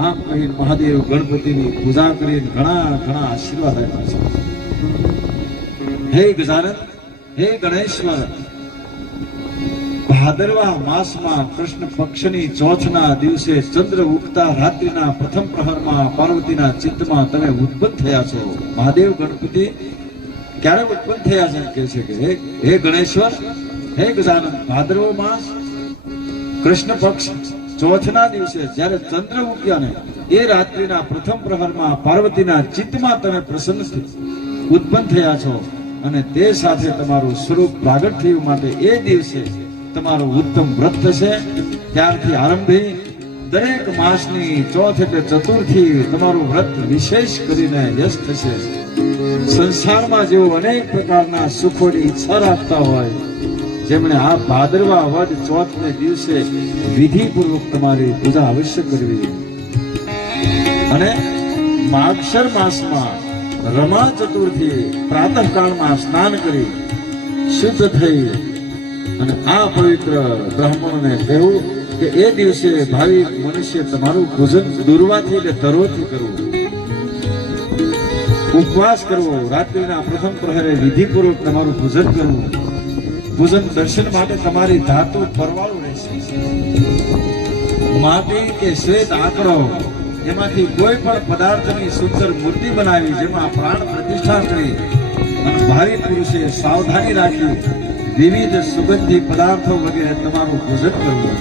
આમ કહી મહાદેવ ગણપતિની પૂજા કરીને ઘણા ઘણા આશીર્વાદ આપ્યા છે. હે ગજાનન, હે ગણેશ્વર, ભાદરવા માસમાં કૃષ્ણ પક્ષની ચોથના દિવસે ચંદ્ર ઉગતા રાત્રિના પ્રથમ પ્રહરમાં પાર્વતીના ચિત્તમાં તમે ઉત્પન્ન થયા છો. મહાદેવ ગણપતિ ક્યારે ઉત્પન્ન થયા છે કે છે કે હે ગણેશ્વર, હે ગજાનન, ભાદરવો માસ કૃષ્ણ પક્ષ ચોથના દિવસે જ્યારે ચંદ્ર ઉગ્યા ને એ રાત્રિના પ્રથમ પ્રહરમાં પાર્વતીના ચિત્તમાં તમે પ્રસન્ન ઉત્પન્ન થયા છો અને તે સાથે તમારું સ્વરૂપ પ્રાગટ થયું માટે એ દિવસે તમારું ઉત્તમ વ્રત થશે. ત્યારથી આરંભી દરેક માસની ચોથ એટલે ચતુર્થી તમારું વ્રત વિશેષ કરીને યશ થશે. સંસારમાં જેઓ અનેક પ્રકારના સુખોની ઈચ્છા રાખતા હોય, જેમણે આ ભાદરવા વદ ચોથને દિવસે વિધિપૂર્વક તમારી પૂજા અવશ્ય કરવી. અને માગશર માસમાં રમા ચતુર્થી પ્રાતઃકાળમાં સ્નાન કરી શુદ્ધ થઈ અને આ પવિત્ર બ્રાહ્મણોને કહેવું કે એ દિવસે ભાવિક મનુષ્ય તમારું પૂજન દુર્વાથી એટલે તરોથી કરવું, ઉપવાસ કરવો, રાત્રિના પ્રથમ પ્રહરે વિધિપૂર્વક તમારું પૂજન કરવું. પૂજન દર્શન માટે તમારી ધાતુ પરવાળું રહેશે. માટી કે શ્વેત આંકડો એમાંથી કોઈ પણ પદાર્થની સુંદર મૂર્તિ બનાવી જેમાં પ્રાણ પ્રતિષ્ઠા કરી અને ભાવિ પુરુષે સાવધાની રાખી વિવિધ સુગંધી પદાર્થો વગેરે તમારું પૂજન કરવું.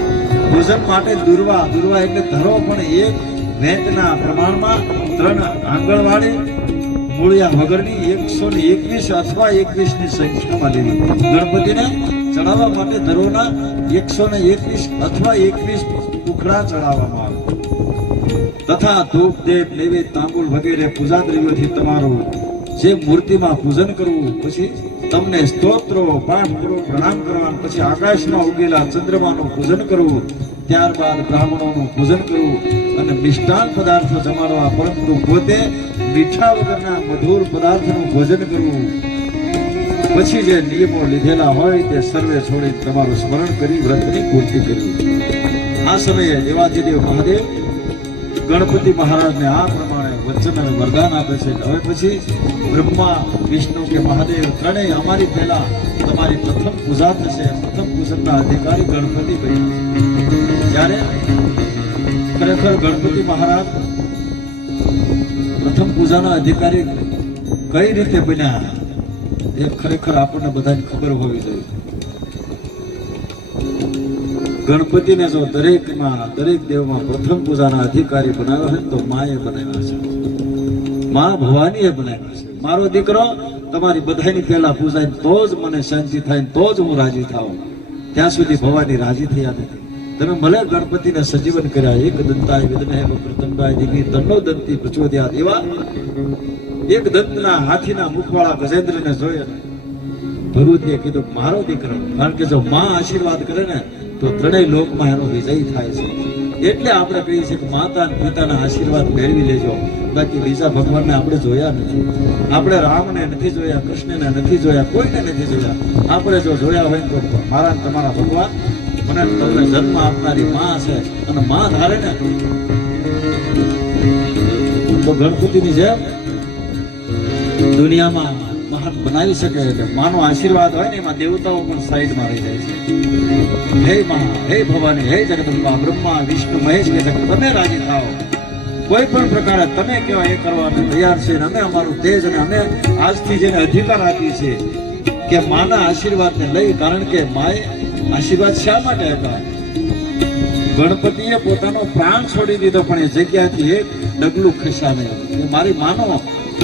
પૂજન માટે દુર્વા એટલે ધરો પણ એક વેંતના પ્રમાણમાં 3 આંગળવાળી મૂળિયા વગરની 121 અથવા 21 ની સંખ્યામાં લેવી. ગણપતિને ચડાવવા માટે ધરોના 121 અથવા 21 ટુકડા ચડાવવામાં આવે. તથા ધૂપ દેવ નૈવેદ્ય તાંબુલ વગેરે પૂજા દ્રવ્યોથી તમારું જે મૂર્તિમાં પૂજન કરવું, પછી તમને સ્તોત્રો પાઠ કરવો, પ્રણામ કરવા, પછી આકાશમાં ઉગેલા ચંદ્રમાનું પૂજન કરવું, ત્યારબાદ બ્રાહ્મણોનું પૂજન કરવું અને મિષ્ટાન પદાર્થો જમાડવા, પરંતુ પોતે મીઠા વગરના મધુર પદાર્થનું ભોજન કરવું. પછી જે નિયમો લીધેલા હોય તે સર્વે છોડી તમારું સ્મરણ કરી વ્રતની પૂર્તિ કરવી. આ સમયે દેવાધિદેવ મહાદેવ ગણપતિ મહારાજને આ પ્રમાણે વચન અને વરદાન આપે છે કે હવે પછી બ્રહ્મા, વિષ્ણુ કે મહાદેવ ત્રણેય અમારી પહેલા તમારી પ્રથમ પૂજા થશે. પ્રથમ પૂજનના અધિકારી ગણપતિ બન્યા છે. જ્યારે ખરેખર ગણપતિ મહારાજ પ્રથમ પૂજાના અધિકારી કઈ રીતે બન્યા એ ખરેખર આપણને બધાને ખબર હોવી જોઈએ. ગણપતિને જો દરેક દેવમાં પ્રથમ પૂજાના અધિકારી બનાવ્યો હોય તો માએ બનાવ્યા છે, મા ભવાનીએ બનાવ્યા છે. મારો દીકરો તમારી બધાની પહેલા પૂજાય તો જ મને શાંતિ થાય, તો જ હું રાજી થાઉં. ત્યાં સુધી ભવાની રાજી થયા નથી. તમે ભલે ગણપતિને સજીવન કર્યા, એક દંતાય વિદ્મહે વક્રતુંડાય ધીમહિ તન્નો દંતી પ્રચોદયાત, એવા એક દંતના હાથીના મુખવાળા ગજેન્દ્રને જોયા ભગવતીએ કીધું મારો દીકરો, કારણ કે જો માં આશીર્વાદ કરે ને તો ત્રણેય લોકમાં એનો વિજય થાય છે. એટલે આપણે કહીએ છીએ કે માતા અને પિતાના આશીર્વાદ મેળવી લેજો. બાકી બીજા ભગવાનને આપણે જોયા નથી. આપણે રામને નથી જોયા, કૃષ્ણને નથી જોયા, કોઈને નથી જોયા. આપણે જો જોયા હોય તો મારા તમારા ભગવાન મને તમને જન્મ આપનારી માં છે, અને માં ધારે ને તો ગણપતિની જેમ દુનિયામાં મહાન બનાવી શકે. એટલે માનો આશીર્વાદ હોય ને એમાં દેવતાઓ પણ સાઈડમાં રહી જાય છે. હે મા, હે ભવાની, હે જગદંબા, બ્રહ્મા, વિષ્ણુ, મહેશ કે તમે રાજી થાઓ. કોઈ પણ પ્રકારે તમે કેવા એ કરવાને તૈયાર છે. અમે અમારું તેજ અને અમે આજથી જેને અધિકાર આપીએ છીએ કે માના આશીર્વાદને લઈ, કારણ કે માએ આશીર્વાદ શા માટે આપ્યા? ગણપતિએ પોતાનો પ્રાણ છોડી દીધો પણ એ જગ્યાથી એક ડગલું ખસ્યા નહીં. મારી માનો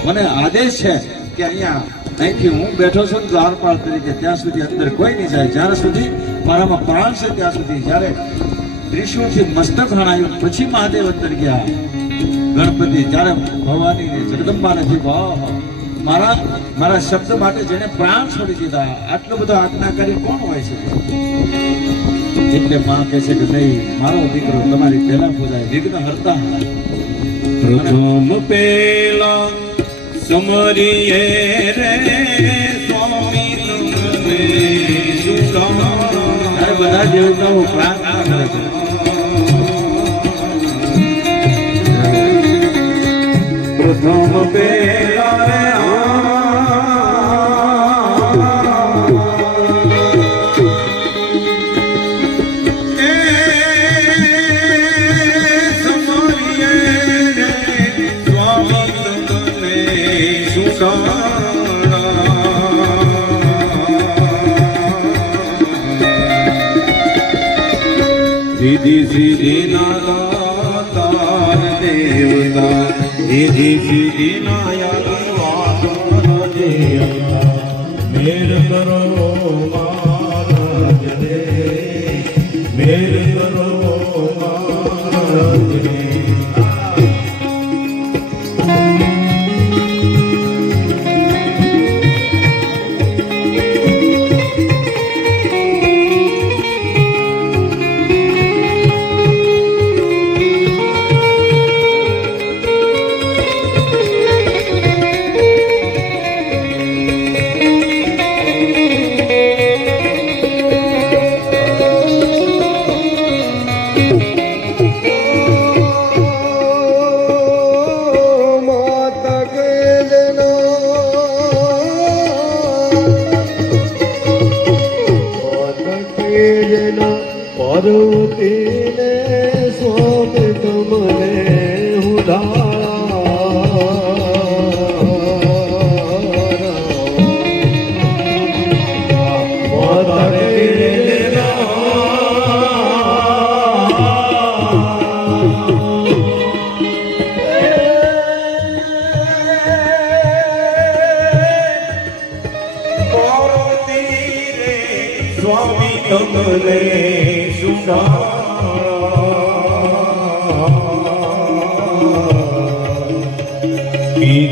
મને આદેશ છે કે અહીંથી હું બેઠો છું દ્વારપાળ તરીકે, ત્યાં સુધી અંદર કોઈ નહીં જાય. જ્યાં સુધી મારામાં પ્રાણ છે ત્યાં સુધી. જ્યારે ત્રિશુળથી મસ્તક હણાયું પછી મહાદેવ અંદર ગયા. ગણપતિ જ્યારે ભવાની જગદંબા નથી, મારા શબ્દ માટે જેને પ્રાણ છોડી દીધા, આટલો બધો આજ્ઞાકારી કોણ હોય છે? એટલે માં કહે છે કે નહીં, મારો દીકરો તમારી પહેલા પૂજાય, વિઘ્ન હરતા. પ્રથમ પેલા સમરીએ રે સ્વામી તમને સુકામ. ત્યારે બધા દેવતાઓ પ્રાર્થના કરે છે. પ્રથમ પેલા રે વિધિ સિદ્ધિ ના તાર દેવતા, વિધિ સિદ્ધિ ના દેવતા, મેર કરો મહારાજ રે, મેર કરો મહારાજ રે.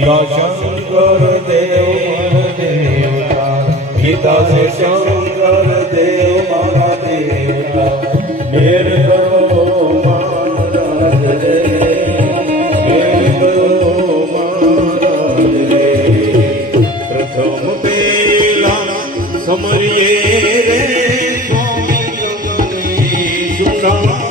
પિતા શંકર દેવ દેવતા પિતા છે શંકર દેવ મારા દેવતા મેર કરો મહારાજ રે મેર કરો મહારાજ રે પ્રથમ પેલા સમરીએ રે સ્વામી તમને સુના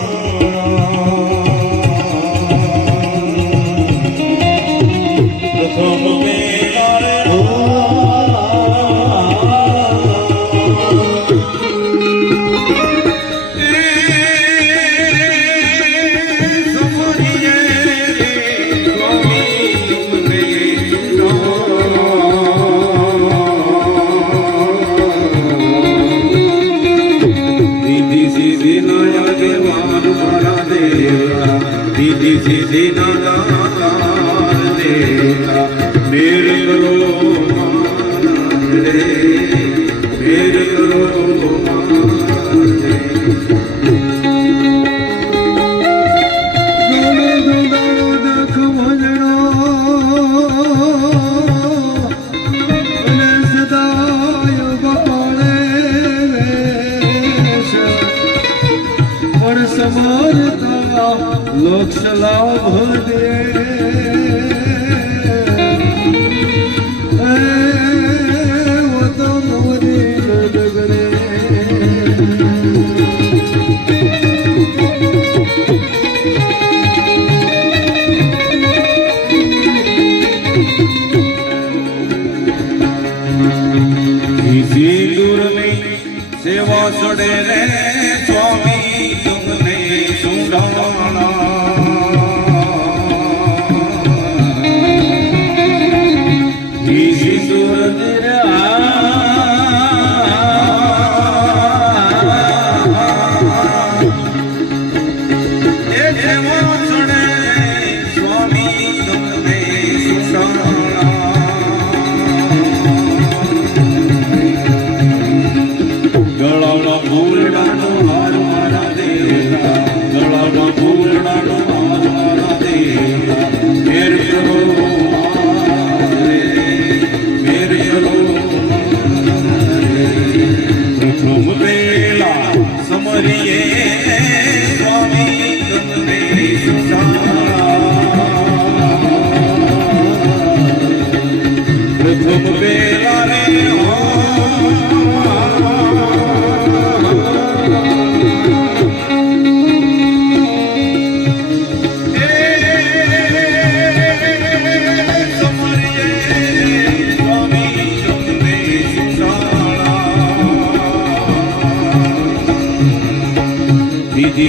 લોક લાભ દે વો તો મોરી ડગરે સિંદૂરની સેવા સડે રે સ્વામી તમને સુડાણા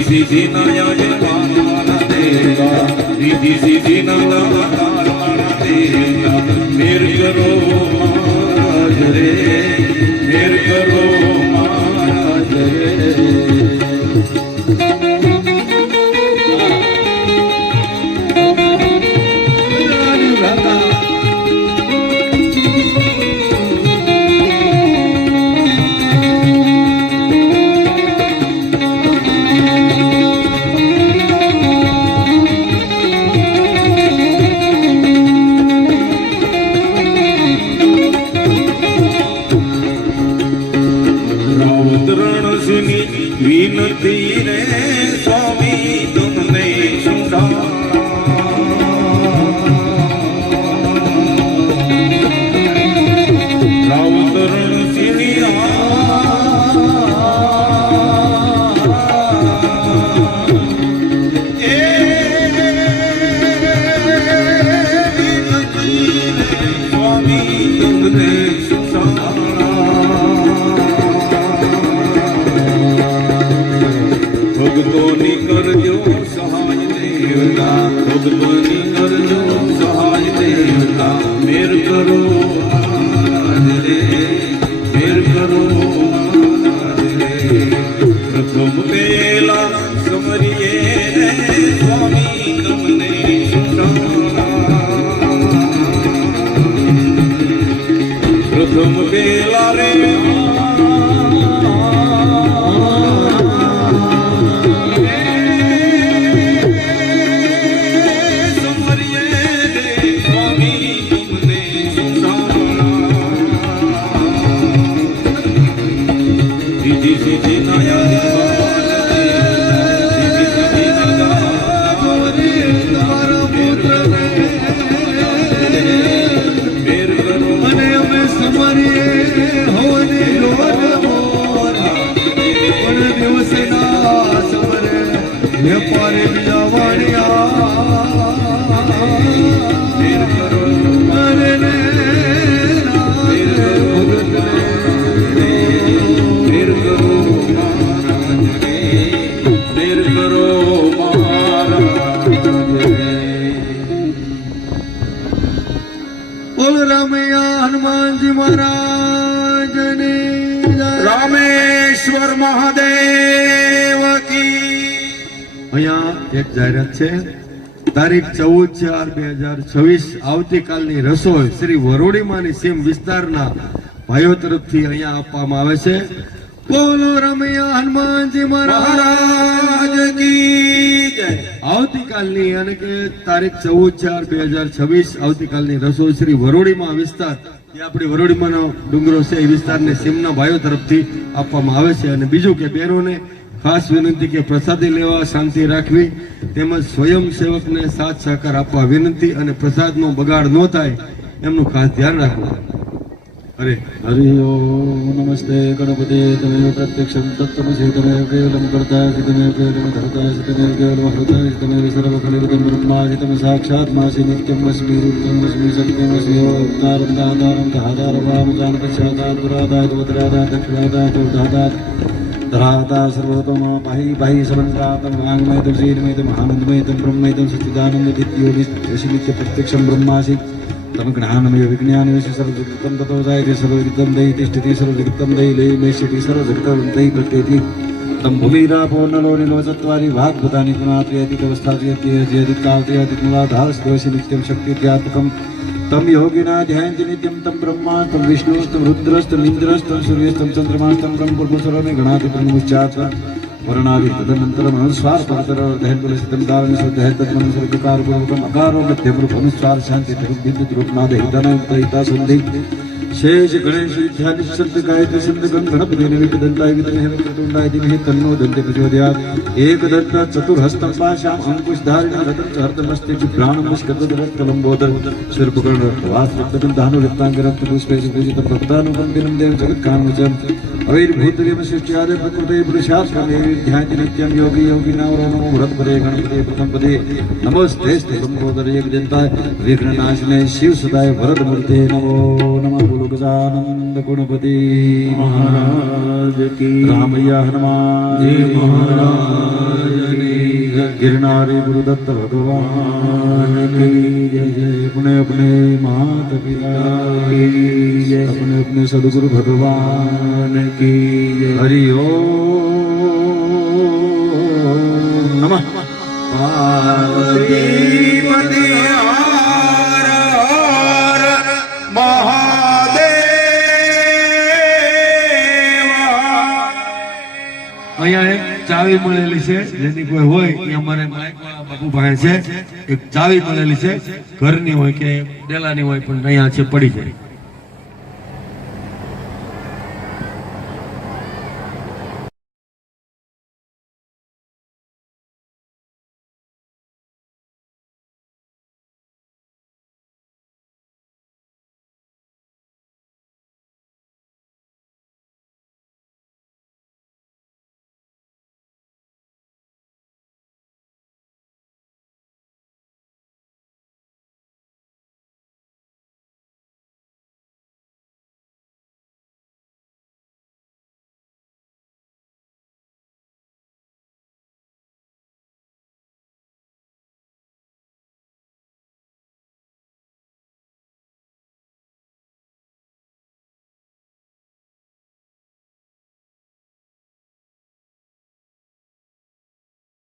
સીધી નયા જવાના દેવા સીધી સીધી નયા દેવા મેર કરો મહારાજ રે મેર કરો મહારાજ રે વિનતી રે સ્વામી તમને સુડા રાવતરણ સ્વામી તમને સુડા ભગતોની કરજો સહાય દેવતા ભગતોની કરજો સહાય દેવતા મેર કરો મહારાજ રે મેર કરો મહારાજ રે પ્રથમ પેલા સમરીએ રે સ્વામી તમને સુડા પ્રથમ પેલા રે સ્વામી વેપારી બીજા વાણિયા મેર કરો અરે રે મેર કરો મહારાજને મેર કરો મહારાજને બોલ રામૈયા હનુમાનજી મહારાજની જય. રામેશ્વર મહાદેવ કી અહીંયા એક જાહેરાત છે. તારીખ 14/4/2026 આવતીકાલની રસોઈ શ્રી વરોડીમાની સીમ વિસ્તારના ભાઈઓ તરફથી અહીંયા આપવામાં આવે છે. બોલો રમૈયા હનુમાનજી મહારાજ કી જય આવતીકાલની એટલે કે તારીખ 14/4/2026 આવતીકાલની રસોઈ શ્રી વરોડીમાં વિસ્તાર જે આપણી વરોડીમાંનો ડુંગરો છે એ વિસ્તારની સીમના ભાઈઓ તરફથી આપવામાં આવે છે. અને બીજું કે બહેનોને ખાસ વિનંતી કે પ્રસાદી લેવા શાંતિ રાખવી તેમજ સ્વયંસેવકને સાથ સહકાર આપવા વિનંતી અને પ્રસાદનો બગાડ ન થાય એમનું ખાસ ધ્યાન રાખવું. અરે હરિ ઓમ નમસ્તે ગણપતે તમેવ પ્રત્યક્ષમ તત્તમસી તમેવ કેવલમ કર્તાસી તમેવ કેવલમ ધર્તાસી તમેવ કેવલમ હૃતાસી તમેવ સર્વફલિતમ બ્રહ્માસી તમે સાક્ષાત માસી નિત્યમ અસ્મિ રૂપમ અસ્મિ સત્યમ અસ્મિ અવતારમ દાતારમ દહાતારમ વામજાન પશ્ચાતાત પુરાતાત ઉત્તરાતાત દક્ષિણાતાત ચૌધાતાત ધરાતા સર્વોત્તમ પાહી પાહી સમંતાતમ વાંગમયતમ શીલમયતમ આનંદમયતમ બ્રહ્મયતમ સચ્ચિદાનંદ દિત્યોનિત્ય પ્રત્યક્ષમ બ્રહ્માસી तम ज्ञानमय विज्ञान सर्वजगतं ततो जायते सर्वजगतं दयि तिष्ठति सर्वजगतं दयि लयि नश्यति सर्वजगतं दयि प्रत्येति तम भूमिरापो नलो निलो चत्वारि वाग्भूतानि पुनात्रयति तवस्थात्रयति जयति कालत्रयति मूलाधारस्योऽसि नित्यं शक्तित्यात्मकं तम योगिना ध्यायन्ति नित्यं तम ब्रह्मा तम विष्णुस्तम रुद्रस्तम इंद्रस्तम सूर्यस्तम चंद्रमास्तम ब्रह्म पुरुषोरमे गणाति ब्रह्मोच्चात्मा वर्णादि तदनंतरम अनुस्वार परतर दहन सिद्धम दारण शुद्ध तन्मनुसर विकार पूर्वकम अकारो मध्यम रूप अनुस्वार शांति रूप बिंदु रूप नाद हितन हिता संधि शेष गणेश ध्यान संत गायत्री संत गणपति निमित्त दंताय विद्महे वक्रतुंडाय धीमहि तन्नो दन्ते प्रचोदयात् एकदंत चतुर्हस्तं पाशां अंकुशधारिणं रतं च हर्तमस्ते प्राणमुष्कतदरत्कलम्बोदर शिरपकर्ण वासरत्नं दानुरत्नांगरं पुष्पेश पूजितं भक्तानुकंपिनं देव जगत्कामवचम् अवैर्भूतवेम सृष्ट्यादि प्रकृते पुरुषार्थमे ध्यान नित्यं योगी योगिनावरणो व्रतपदे गणपते प्रथमपदे नमस्तेस्ते लंबोदर एकदंताय विघ्ननाशने शिवसुताय वरदमूर्ते नमो नमः बोलो गजानंद गुणपति महाराज की रामैया हनुमान जी महाराज गिरनारी गुरुदत्त भगवान की जय अपने अपने माता पिता की जय अपने अपने सदगुरु भगवान की जय हरि ओम नमः पार्वती પતિ હર હર મહાદેવ અહીંયા એક ચાવી મળેલી છે જેની કોઈ હોય એ અમારે માઇકવાળા બાપુ પાસે છે. એક ચાવી મળેલી છે ઘરની હોય કે ડેલાની હોય પણ અહીંયા છે પડી જાય.